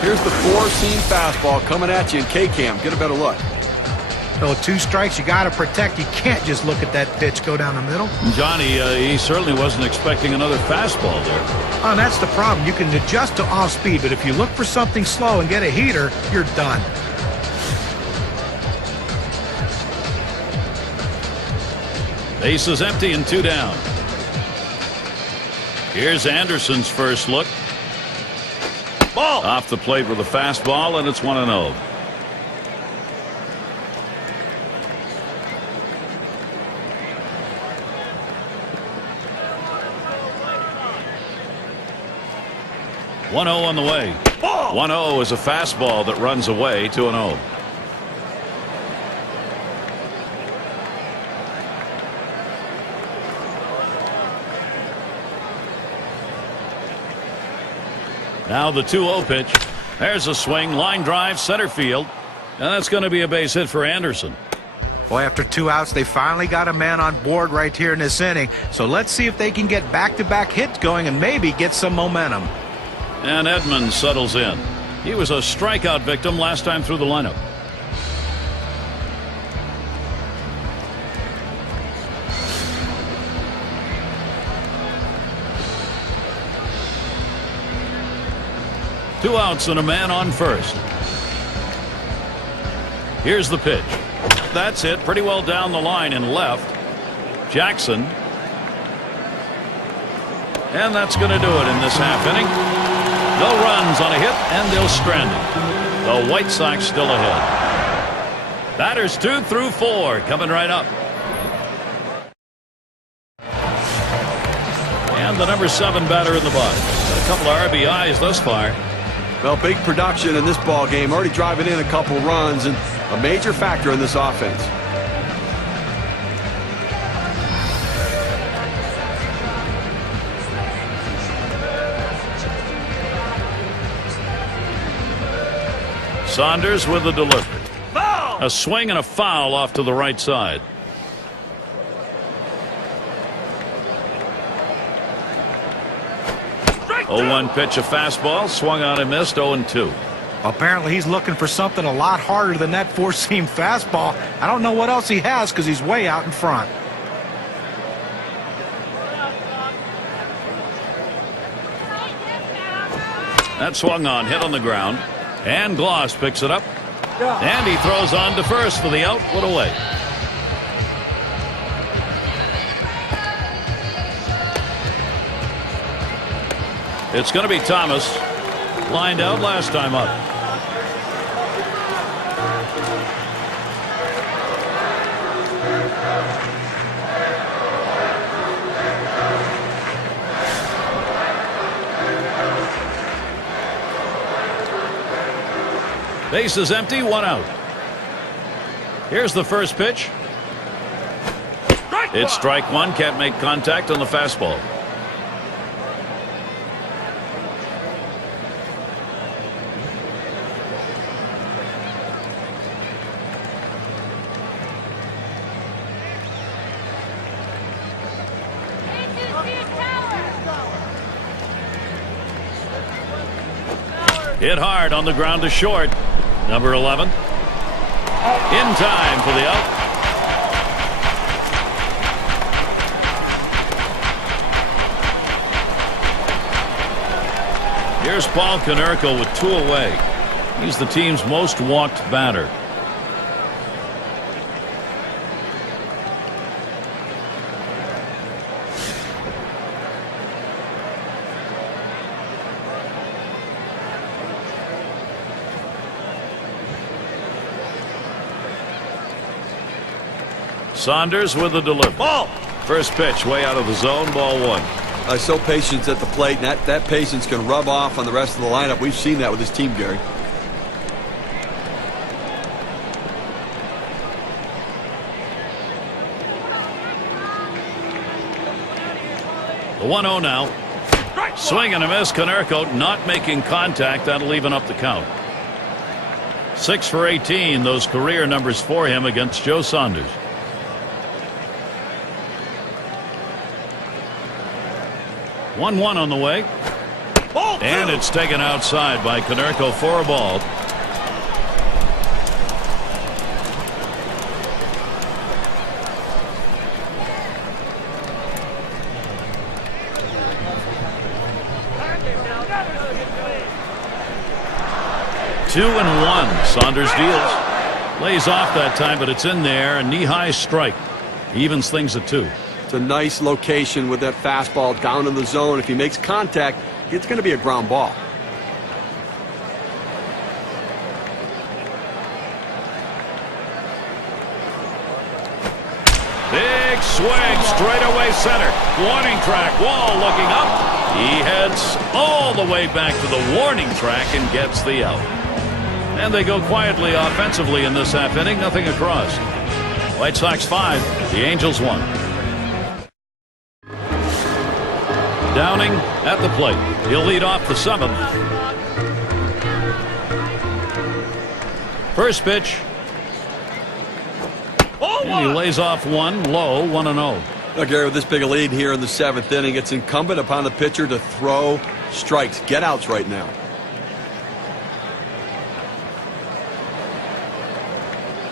Here's the four-seam fastball coming at you in K-Cam. Get a better look. So 2 strikes, you got to protect. You can't just look at that pitch go down the middle. Johnny, he certainly wasn't expecting another fastball there. Oh, and that's the problem. You can adjust to off speed, but if you look for something slow and get a heater, you're done. Base is empty and 2 down. Here's Anderson's first look. Ball off the plate with a fastball, and it's 1-0. On the way. 1-0 is a fastball that runs away. 2-0. Now the 2-0 pitch. There's a swing, line drive, center field, and that's going to be a base hit for Anderson. Boy, after 2 outs, they finally got a man on board right here in this inning. So let's see if they can get back-to-back hits going and maybe get some momentum. And Edmonds settles in. He was a strikeout victim last time through the lineup. Two outs and a man on first. Here's the pitch. That's it. Pretty well down the line and left. Jackson. And that's going to do it in this half inning. No runs on a hit, and they'll strand it. The White Sox still ahead. Batters 2 through 4 coming right up. And the number 7 batter in the box. Got a couple of RBIs thus far. Well, big production in this ball game, already driving in a couple runs, and a major factor in this offense. Saunders with the delivery. Foul! A swing and a foul off to the right side. Strike 0-1 pitch, a fastball, swung on and missed. 0-2. Apparently he's looking for something a lot harder than that four-seam fastball. I don't know what else he has because he's way out in front. That swung on, hit on the ground. And Gloss picks it up. And he throws on to first for the out. Put away. It's going to be Thomas. Lined out last time up. Base is empty, 1 out. Here's the first pitch. It's strike 1. Can't make contact on the fastball. Hit hard on the ground to short. Number 11. In time for the out. Here's Paul Konerko with 2 away. He's the team's most walked batter. Saunders with the delivery. Ball. First pitch way out of the zone. Ball 1. So patience at the plate, and that patience can rub off on the rest of the lineup. We've seen that with his team, Gary. The 1-0 now. Swing and a miss. Konerko not making contact. That'll even up the count. 6 for 18. Those career numbers for him against Joe Saunders. One on the way. And it's taken outside by Konerko for a ball. Two and one. Saunders deals. Lays off that time, but it's in there. A knee-high strike. Evens things at 2. It's a nice location with that fastball down in the zone. If he makes contact, it's going to be a ground ball. Big swing, straightaway center. Warning track. Wall looking up. He heads all the way back to the warning track and gets the out. And they go quietly offensively in this half inning. Nothing across. White Sox 5. The Angels 1. Downing at the plate. He'll lead off the 7th. First pitch. And he lays off one low, 1-0. Now, Gary, with this big a lead here in the 7th inning, it's incumbent upon the pitcher to throw strikes, get outs right now.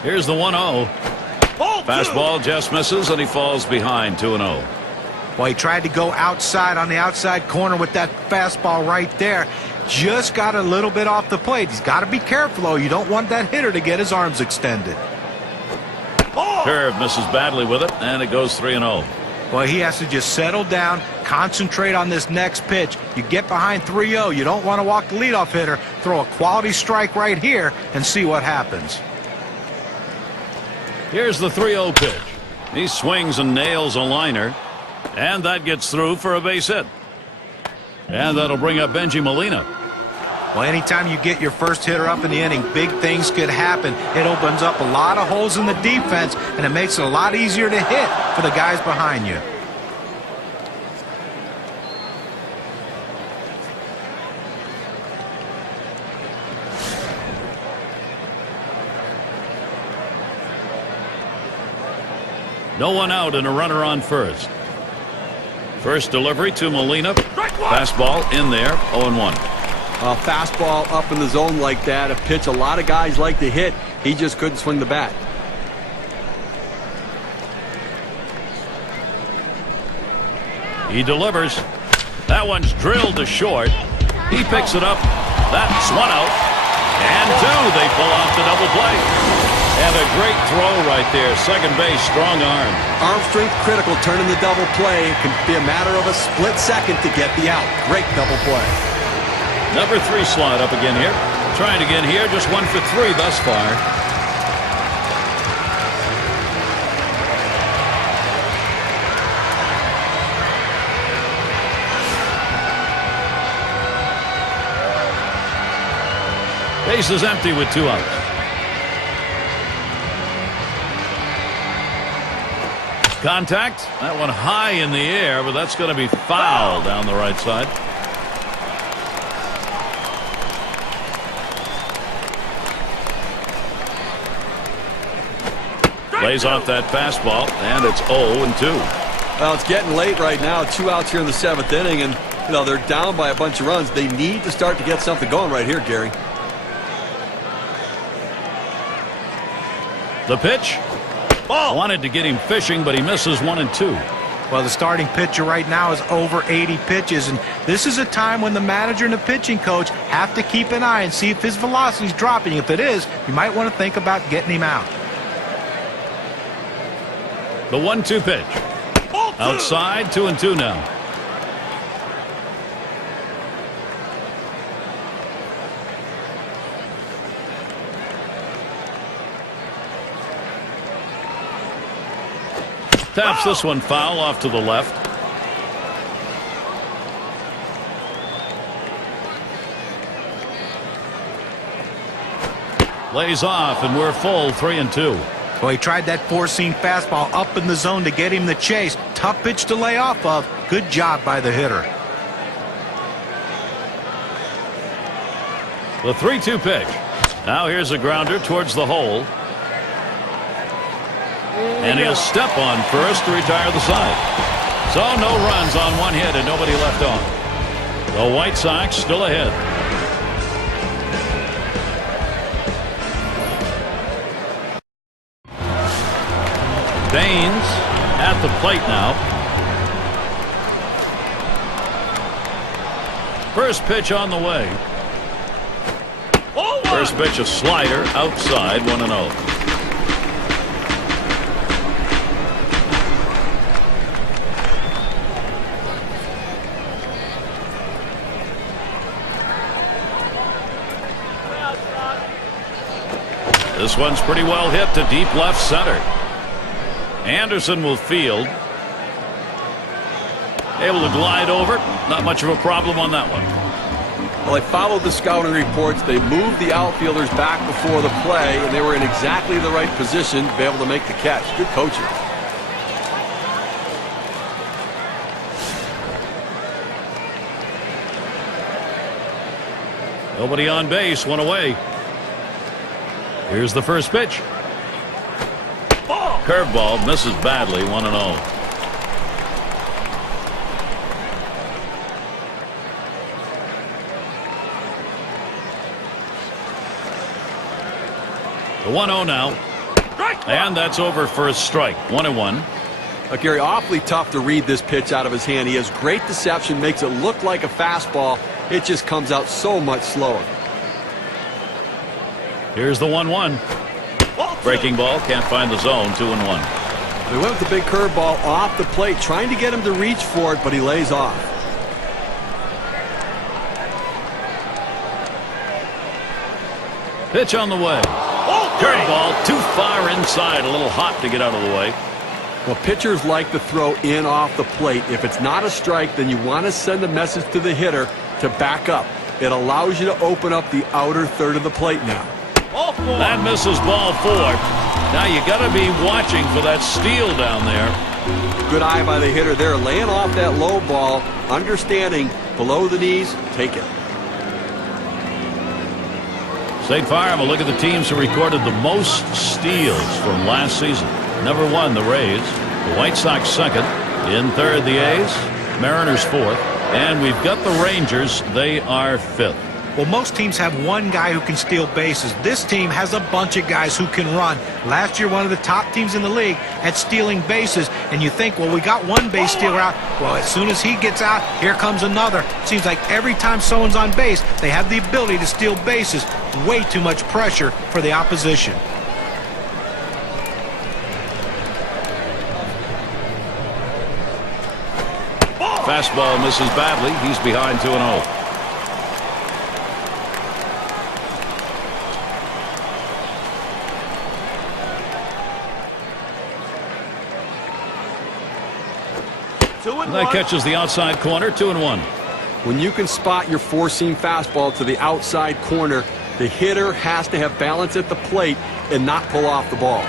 Here's the 1-0. Fastball just misses, and he falls behind 2-0. Well, he tried to go outside on the outside corner with that fastball right there. Just got a little bit off the plate. He's got to be careful, though. You don't want that hitter to get his arms extended. Curve misses badly with it, and it goes 3-0. Well, he has to just settle down, concentrate on this next pitch. You get behind 3-0. You don't want to walk the leadoff hitter. Throw a quality strike right here and see what happens. Here's the 3-0 pitch. He swings and nails a liner. And that gets through for a base hit. And that'll bring up Benji Molina. Well, anytime you get your first hitter up in the inning, big things could happen. It opens up a lot of holes in the defense, and it makes it a lot easier to hit for the guys behind you. No one out and a runner on first. First delivery to Molina. Fastball in there, 0-1. A fastball up in the zone like that, a pitch a lot of guys like to hit. He just couldn't swing the bat. He delivers. That one's drilled to short. He picks it up. That's 1 out. And 2. They pull off the double play. And a great throw right there. Second base, strong arm. Arm strength critical, turning the double play. It can be a matter of a split second to get the out. Great double play. Number 3 slot up again here. Trying again here, just 1 for 3 thus far. Base is empty with 2 outs. Contact. That one high in the air, but that's going to be foul down the right side. Lays off that fastball, and it's 0-2. Well, it's getting late right now. 2 outs here in the 7th inning, and You know, they're down by a bunch of runs. They need to start to get something going right here, Gary. The pitch. Ball. Wanted to get him fishing, but he misses 1 and 2. Well, the starting pitcher right now is over 80 pitches, and this is a time when the manager and the pitching coach have to keep an eye and see if his velocity is dropping. If it is, you might want to think about getting him out. The 1-2 pitch. Outside, 2 and 2 now. Taps this one foul off to the left. Lays off, and we're full 3 and 2. Well, he tried that four-seam fastball up in the zone to get him the chase. Tough pitch to lay off of. Good job by the hitter. The 3-2 pitch. Now here's a grounder towards the hole. And he'll step on first to retire the side. So no runs on one hit and nobody left on. The White Sox still ahead. Baines at the plate now. First pitch on the way. First pitch a slider outside 1-0. This one's pretty well hit to deep left center. Anderson will field. Able to glide over. Not much of a problem on that one. Well, they followed the scouting reports. They moved the outfielders back before the play, and they were in exactly the right position to be able to make the catch. Good coaching. Nobody on base, one away. Here's the first pitch. Curveball misses badly, 1-0. The 1-0 now. And that's over for a strike. 1-1. Gary, awfully tough to read this pitch out of his hand. He has great deception, makes it look like a fastball. It just comes out so much slower. Here's the 1-1. Breaking ball, can't find the zone. 2-1. They went with the big curveball off the plate, trying to get him to reach for it, but he lays off. Pitch on the way. Curveball too far inside, a little hot to get out of the way. Well, pitchers like to throw in off the plate. If it's not a strike, then you want to send a message to the hitter to back up. It allows you to open up the outer third of the plate now. That misses ball 4. Now you got to be watching for that steal down there. Good eye by the hitter there, laying off that low ball, understanding below the knees, take it. State Farm, a look at the teams who recorded the most steals from last season. Number 1, the Rays. The White Sox second. In third, the A's. Mariners fourth. And we've got the Rangers. They are fifth. Well, most teams have one guy who can steal bases. This team has a bunch of guys who can run. Last year, one of the top teams in the league at stealing bases. And you think, well, we got one base stealer out. Well, as soon as he gets out, here comes another. Seems like every time someone's on base, they have the ability to steal bases. Way too much pressure for the opposition. Fastball misses badly. He's behind 2-0. And that catches the outside corner. 2-1. When you can spot your four-seam fastball to the outside corner, the hitter has to have balance at the plate and not pull off the ball.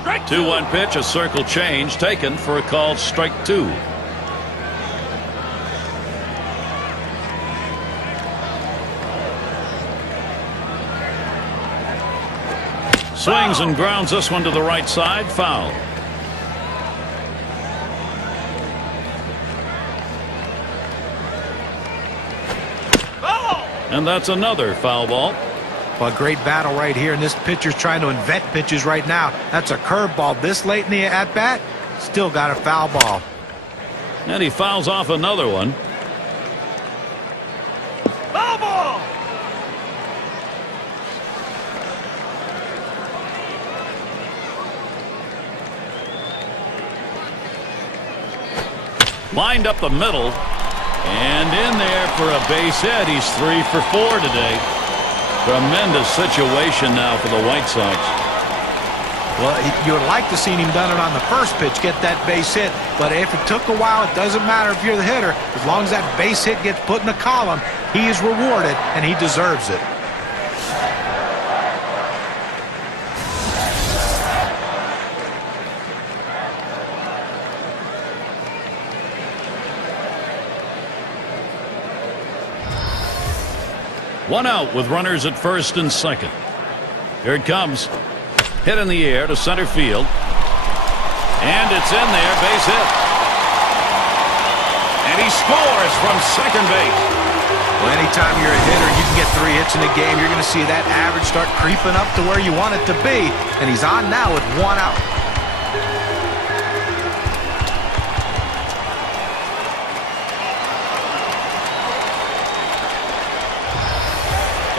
Strike 2-1 pitch, a circle change taken for a called strike 2. Swings and grounds this one to the right side. Foul. And that's another foul ball. Well, a great battle right here, and this pitcher's trying to invent pitches right now. That's a curveball this late in the at-bat. Still got a foul ball. And he fouls off another one. Foul ball! Lined up the middle. And in there for a base hit. He's 3 for 4 today. Tremendous situation now for the White Sox. Well, you would like to see him done it on the first pitch, get that base hit. But if it took a while, it doesn't matter if you're the hitter. As long as that base hit gets put in the column, he is rewarded, and he deserves it. One out with runners at first and second. Here it comes. Hit in the air to center field. And it's in there, base hit. And he scores from second base. Well, anytime you're a hitter, you can get 3 hits in a game. You're going to see that average start creeping up to where you want it to be. And he's on now with 1 out.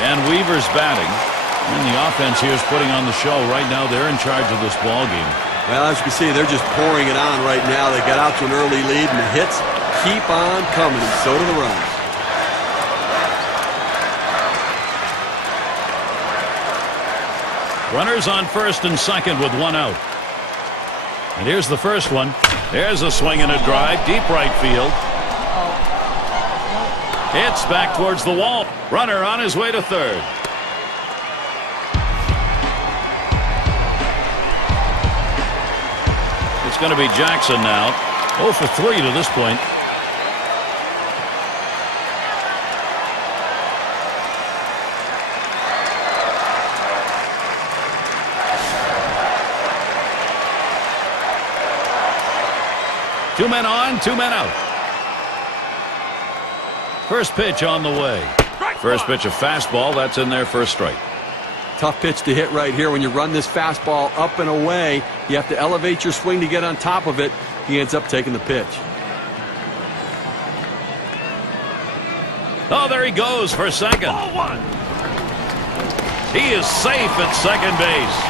And Weaver's batting. And the offense here is putting on the show. Right now, they're in charge of this ball game. Well, as you can see, they're just pouring it on right now. They got out to an early lead, and the hits keep on coming, and so do the runs. Runners on first and second with 1 out. And here's the first one. There's a swing and a drive, deep right field. It's back towards the wall. Runner on his way to third. It's going to be Jackson now. 0 for 3 to this point. Two men on, 2 men out. First pitch on the way. First pitch, a fastball. That's in there for a strike. Tough pitch to hit right here. When you run this fastball up and away, you have to elevate your swing to get on top of it. He ends up taking the pitch. Oh, there he goes for second. He is safe at second base.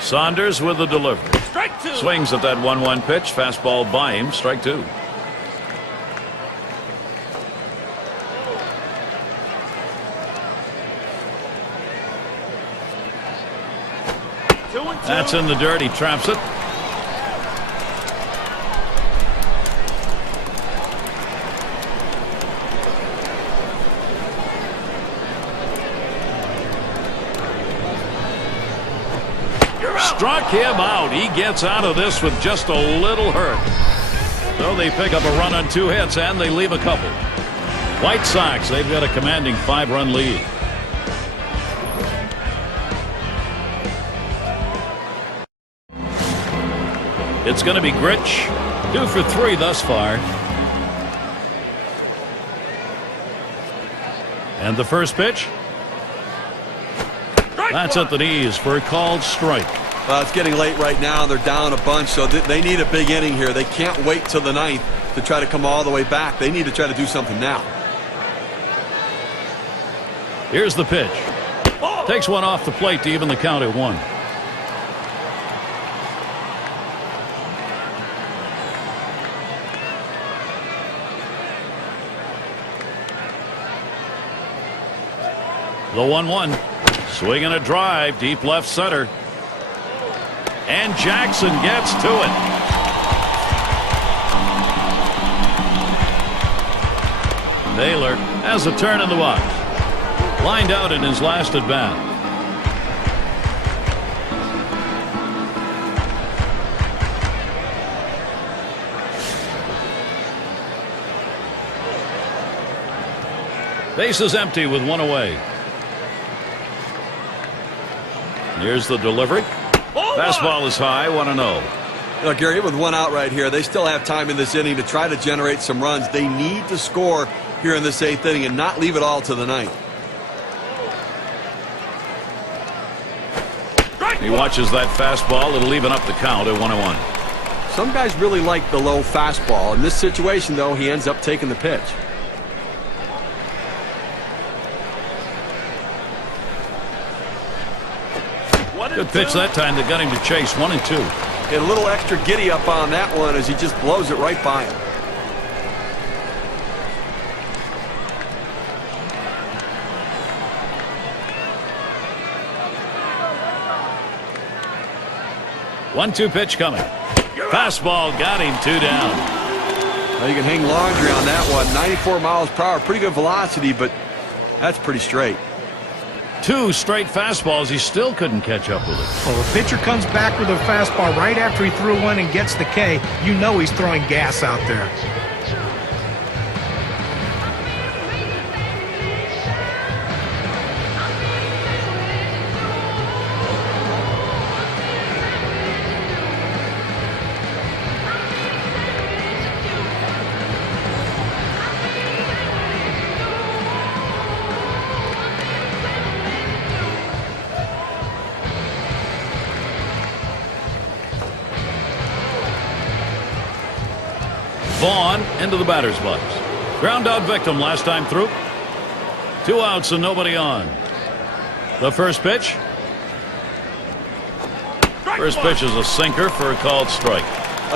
Saunders with the delivery. Strike 2. Swings at that 1-1 pitch. Fastball by him. Strike 2. That's in the dirt. He traps it. Struck him out. He gets out of this with just a little hurt. So they pick up a run on 2 hits, and they leave a couple. White Sox, they've got a commanding 5-run lead. It's going to be Grich. 2 for 3 thus far. And the first pitch. That's at the knees for a called strike. It's getting late right now. They're down a bunch, so they need a big inning here. They can't wait till the 9th to try to come all the way back. They need to try to do something now. Here's the pitch. Takes one off the plate to even the count at 1. The 1-1. Swing and a drive, deep left center. And Jackson gets to it. Naylor has a turn in the box. Lined out in his last at bat. Base is empty with one away. Here's the delivery. Fastball is high, 1-0. Look, Gary, with one out right here, they still have time in this inning to try to generate some runs. They need to score here in this 8th inning and not leave it all to the 9th. He watches that fastball. It'll even up the count at 1-1. Some guys really like the low fastball. In this situation, though, he ends up taking the pitch. Good pitch that time that got him to chase 1-2. Get a little extra giddy up on that one as he just blows it right by him. One-two pitch coming. Fastball got him 2 down. Well, you can hang laundry on that one. 94 miles per hour, pretty good velocity, but that's pretty straight. 2 straight fastballs. He still couldn't catch up with it. Well, the pitcher comes back with a fastball right after he threw one and gets the K. You know he's throwing gas out there. Vaughn into the batter's box. Ground out victim last time through. 2 outs and nobody on. The first pitch. First pitch is a sinker for a called strike.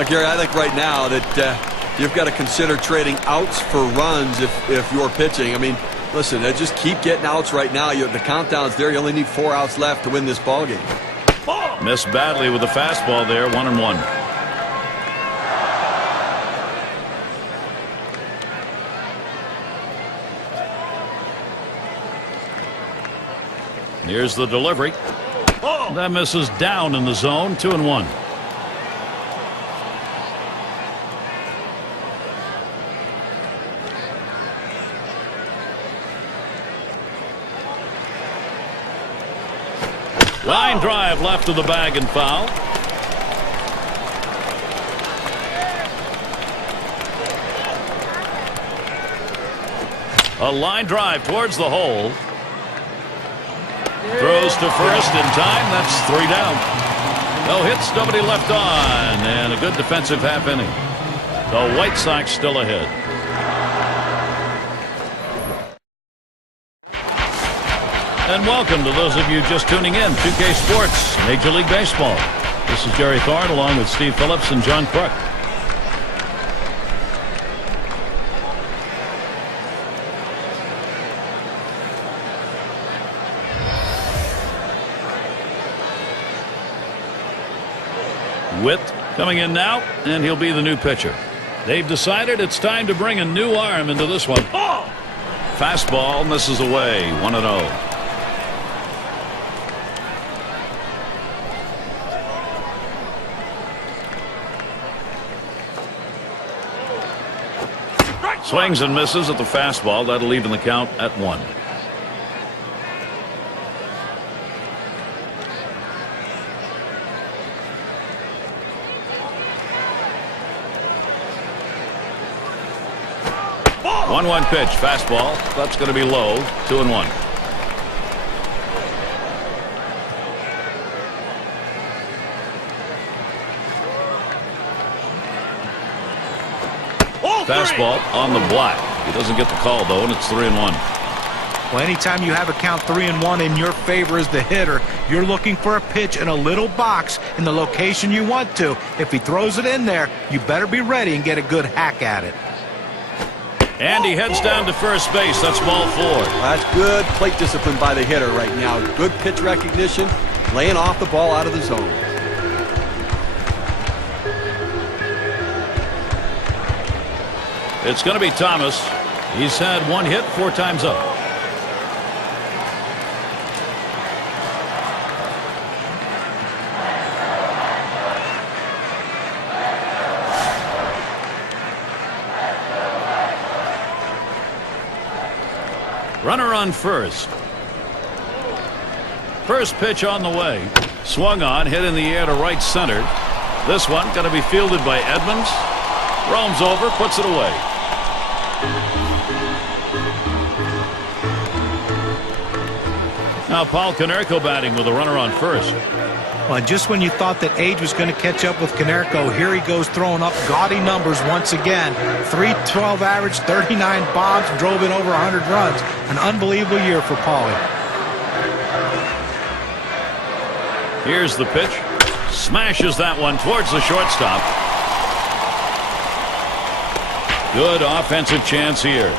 Gary, I think right now that you've got to consider trading outs for runs if you're pitching. I mean, listen, just keep getting outs right now. The countdown's there. You only need 4 outs left to win this ballgame. Missed badly with the fastball there. 1-1. Here's the delivery. That misses down in the zone. 2-1. Line drive left of the bag and foul. A line drive towards the hole. Throws to first in time. That's 3 down. No hits, nobody left on, and a good defensive half inning. The White Sox still ahead. And welcome to those of you just tuning in. 2K Sports, Major League Baseball. This is Jerry Thorne along with Steve Phillips and John Crook. Witt coming in now, and he'll be the new pitcher. They've decided it's time to bring a new arm into this one. Fastball misses away. 1-0. Swings and misses at the fastball. That'll even the count at 1. One pitch, fastball. That's going to be low. 2-1. Fastball on the block. He doesn't get the call though, and it's 3-1. Well, anytime you have a count 3-1 in your favor as the hitter, you're looking for a pitch in a little box in the location you want to. If he throws it in there, you better be ready and get a good hack at it. And he heads down to first base. That's ball 4. That's good plate discipline by the hitter right now. Good pitch recognition, laying off the ball out of the zone. It's going to be Thomas. He's had 1 hit 4 times up. Runner on first. First pitch on the way. Swung on, hit in the air to right center. This one going to be fielded by Edmonds. Roams over, puts it away. Now Paul Konerko batting with a runner on first. Well, just when you thought that age was going to catch up with Konerko, here he goes throwing up gaudy numbers once again. .312 average, 39 bombs, drove in over 100 runs. An unbelievable year for Paulie. Here's the pitch. Smashes that one towards the shortstop. Good offensive chance here.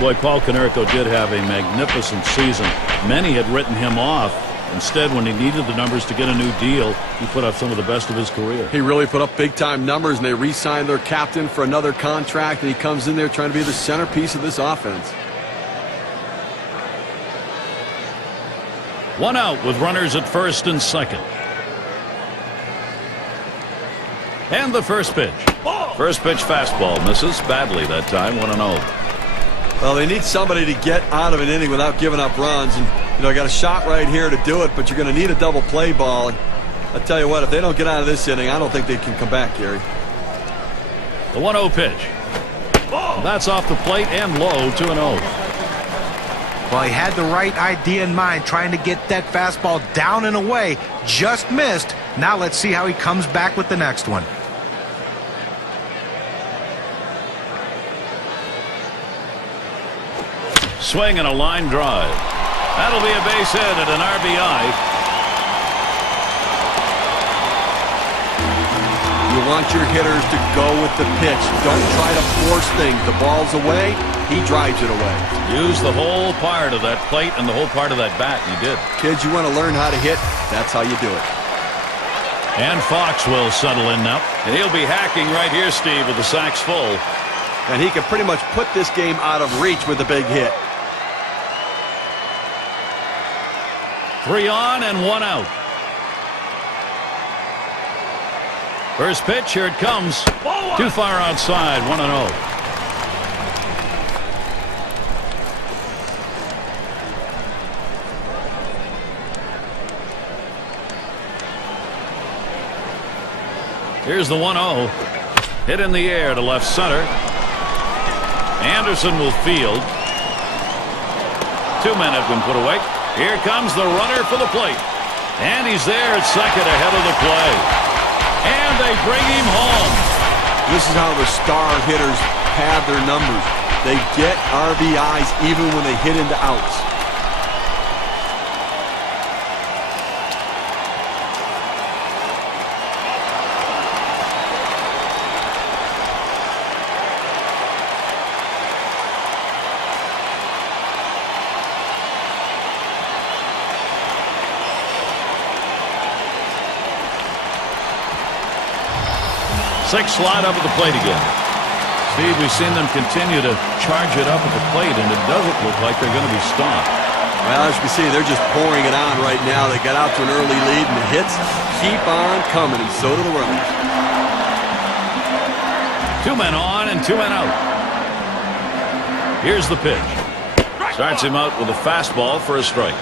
Boy, Paul Konerko did have a magnificent season. Many had written him off. Instead, when he needed the numbers to get a new deal, he put up some of the best of his career. He really put up big-time numbers, and they re-signed their captain for another contract, and he comes in there trying to be the centerpiece of this offense. 1 out with runners at first and second. And the first pitch. First pitch fastball misses badly that time. 1-0. Well, they need somebody to get out of an inning without giving up runs. And, you know, got a shot right here to do it, but you're going to need a double play ball. And I tell you what, if they don't get out of this inning, I don't think they can come back, Gary. The 1-0 pitch. That's off the plate and low. 2-0. Well, he had the right idea in mind, trying to get that fastball down and away. Just missed. Now let's see how he comes back with the next one. Swing and a line drive. That'll be a base hit and an RBI. You want your hitters to go with the pitch. Don't try to force things. The ball's away. He drives it away. Use the whole part of that plate and the whole part of that bat. He did. Kids, you want to learn how to hit? That's how you do it. And Fox will settle in now. And he'll be hacking right here, Steve, with the sacks full. And he can pretty much put this game out of reach with a big hit. 3 on and 1 out. First pitch, here it comes. Too far outside. 1-0. Here's the 1-0. Hit in the air to left center. Anderson will field. 2 men have been put away. Here comes the runner for the plate. And he's there at second ahead of the play. And they bring him home. This is how the star hitters have their numbers. They get RBIs even when they hit into outs. Six slide up at the plate again. Steve, we've seen them continue to charge it up at the plate, and it doesn't look like they're going to be stopped. Well, as you can see, they're just pouring it on right now. They got out to an early lead, and the hits keep on coming, and so do the runners. 2 men on and 2 men out. Here's the pitch. Starts him out with a fastball for a strike.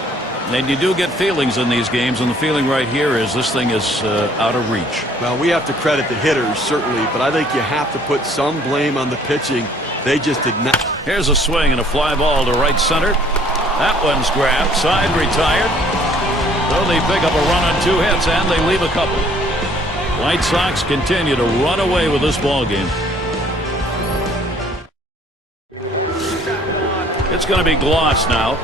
And you do get feelings in these games, and the feeling right here is this thing is out of reach. Well, we have to credit the hitters, certainly, but I think you have to put some blame on the pitching. They just did not. Here's a swing and a fly ball to right center. That one's grabbed. Side retired. So they pick up a run on 2 hits, and they leave a couple. White Sox continue to run away with this ball game. It's going to be Gloss now.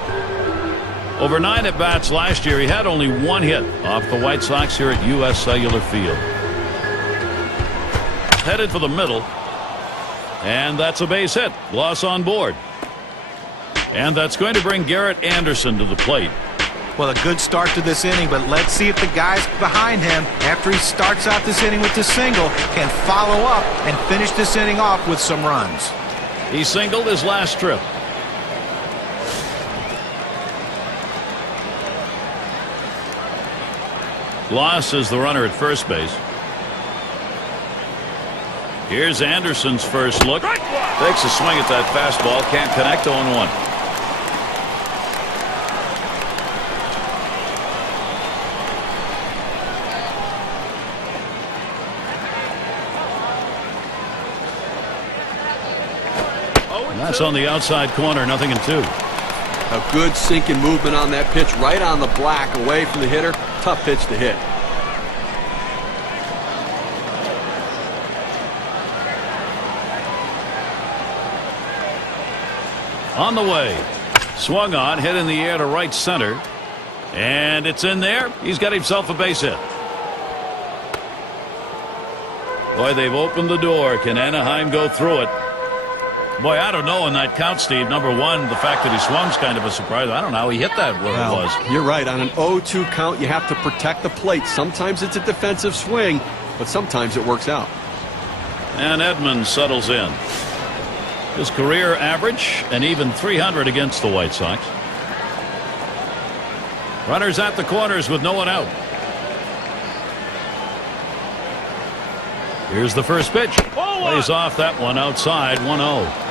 Over 9 at-bats last year, he had only 1 hit off the White Sox here at U.S. Cellular Field. Headed for the middle. And that's a base hit. Gloss on board. And that's going to bring Garrett Anderson to the plate. Well, a good start to this inning, but let's see if the guys behind him, after he starts out this inning with the single, can follow up and finish this inning off with some runs. He singled his last trip. Loss is the runner at first base. Here's Anderson's first look. Takes a swing at that fastball. Can't connect. 0-1. That's on the outside corner. 0-2. A good sinking movement on that pitch, right on the black, away from the hitter. Tough pitch to hit. On the way. Swung on, hit in the air to right center. And it's in there. He's got himself a base hit. Boy, they've opened the door. Can Anaheim go through it? Boy, I don't know in that count, Steve. Number one, the fact that he swung's kind of a surprise. I don't know how he hit that where it was. You're right. On an 0-2 count, you have to protect the plate. Sometimes it's a defensive swing, but sometimes it works out. And Edmonds settles in. His career average, an even 300 against the White Sox. Runners at the corners with no one out. Here's the first pitch. Lays off that one outside. 1-0.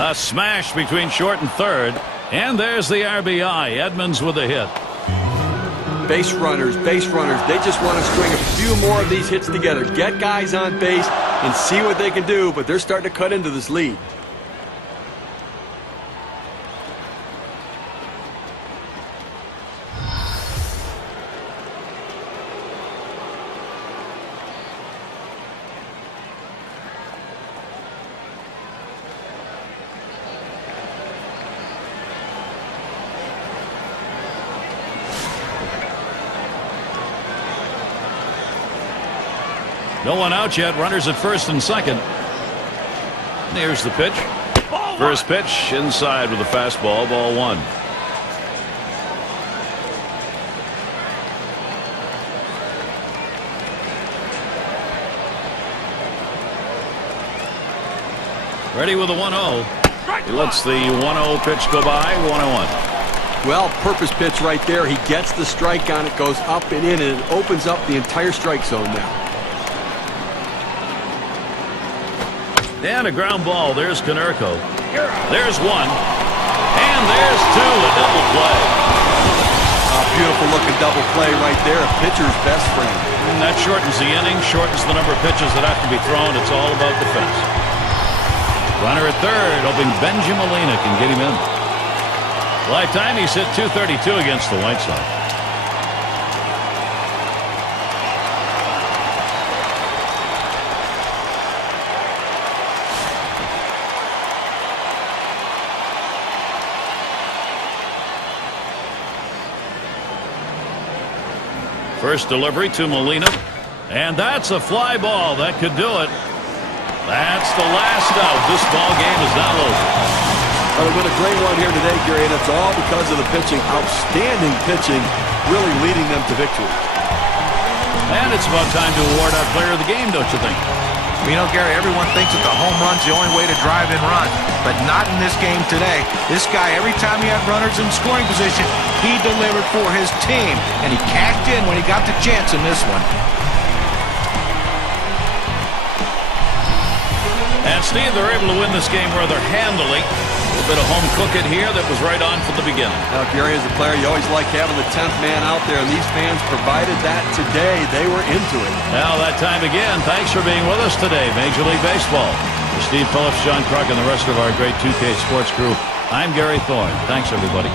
A smash between short and third. And there's the RBI. Edmonds with a hit. Base runners. They just want to string a few more of these hits together. Get guys on base and see what they can do, but they're starting to cut into this lead. No one out yet. Runners at first and second. Here's the pitch. First pitch inside with a fastball. Ball one. Ready with a 1-0. He lets the 1-0 pitch go by. 1-1. Well, purpose pitch right there. He gets the strike on it, goes up and in, and it opens up the entire strike zone now. And a ground ball. There's Konerko. There's one. And there's two. A double play. A beautiful looking double play right there. A pitcher's best friend. And that shortens the inning, shortens the number of pitches that have to be thrown. It's all about defense. Runner at third, hoping Benjamin Molina can get him in. Lifetime, he's hit .232 against the White Sox. First delivery to Molina. And that's a fly ball. That could do it. That's the last out. This ball game is now over. Well, it's been a great one here today, Gary, and it's all because of the pitching. Outstanding pitching, really leading them to victory. And it's about time to award our player of the game, don't you think? You know, Gary, everyone thinks that the home run's the only way to drive in runs, but not in this game today. This guy, every time he had runners in scoring position, he delivered for his team, and he cashed in when he got the chance in this one. And Steve, they're able to win this game rather handily. A little bit of home cooking here that was right on from the beginning. Now, Gary, as a player, you always like having the 10th man out there, and these fans provided that today. They were into it. Now, that time again, thanks for being with us today, Major League Baseball. For Steve Phillips, John Kruk, and the rest of our great 2K Sports crew, I'm Gary Thorne. Thanks, everybody.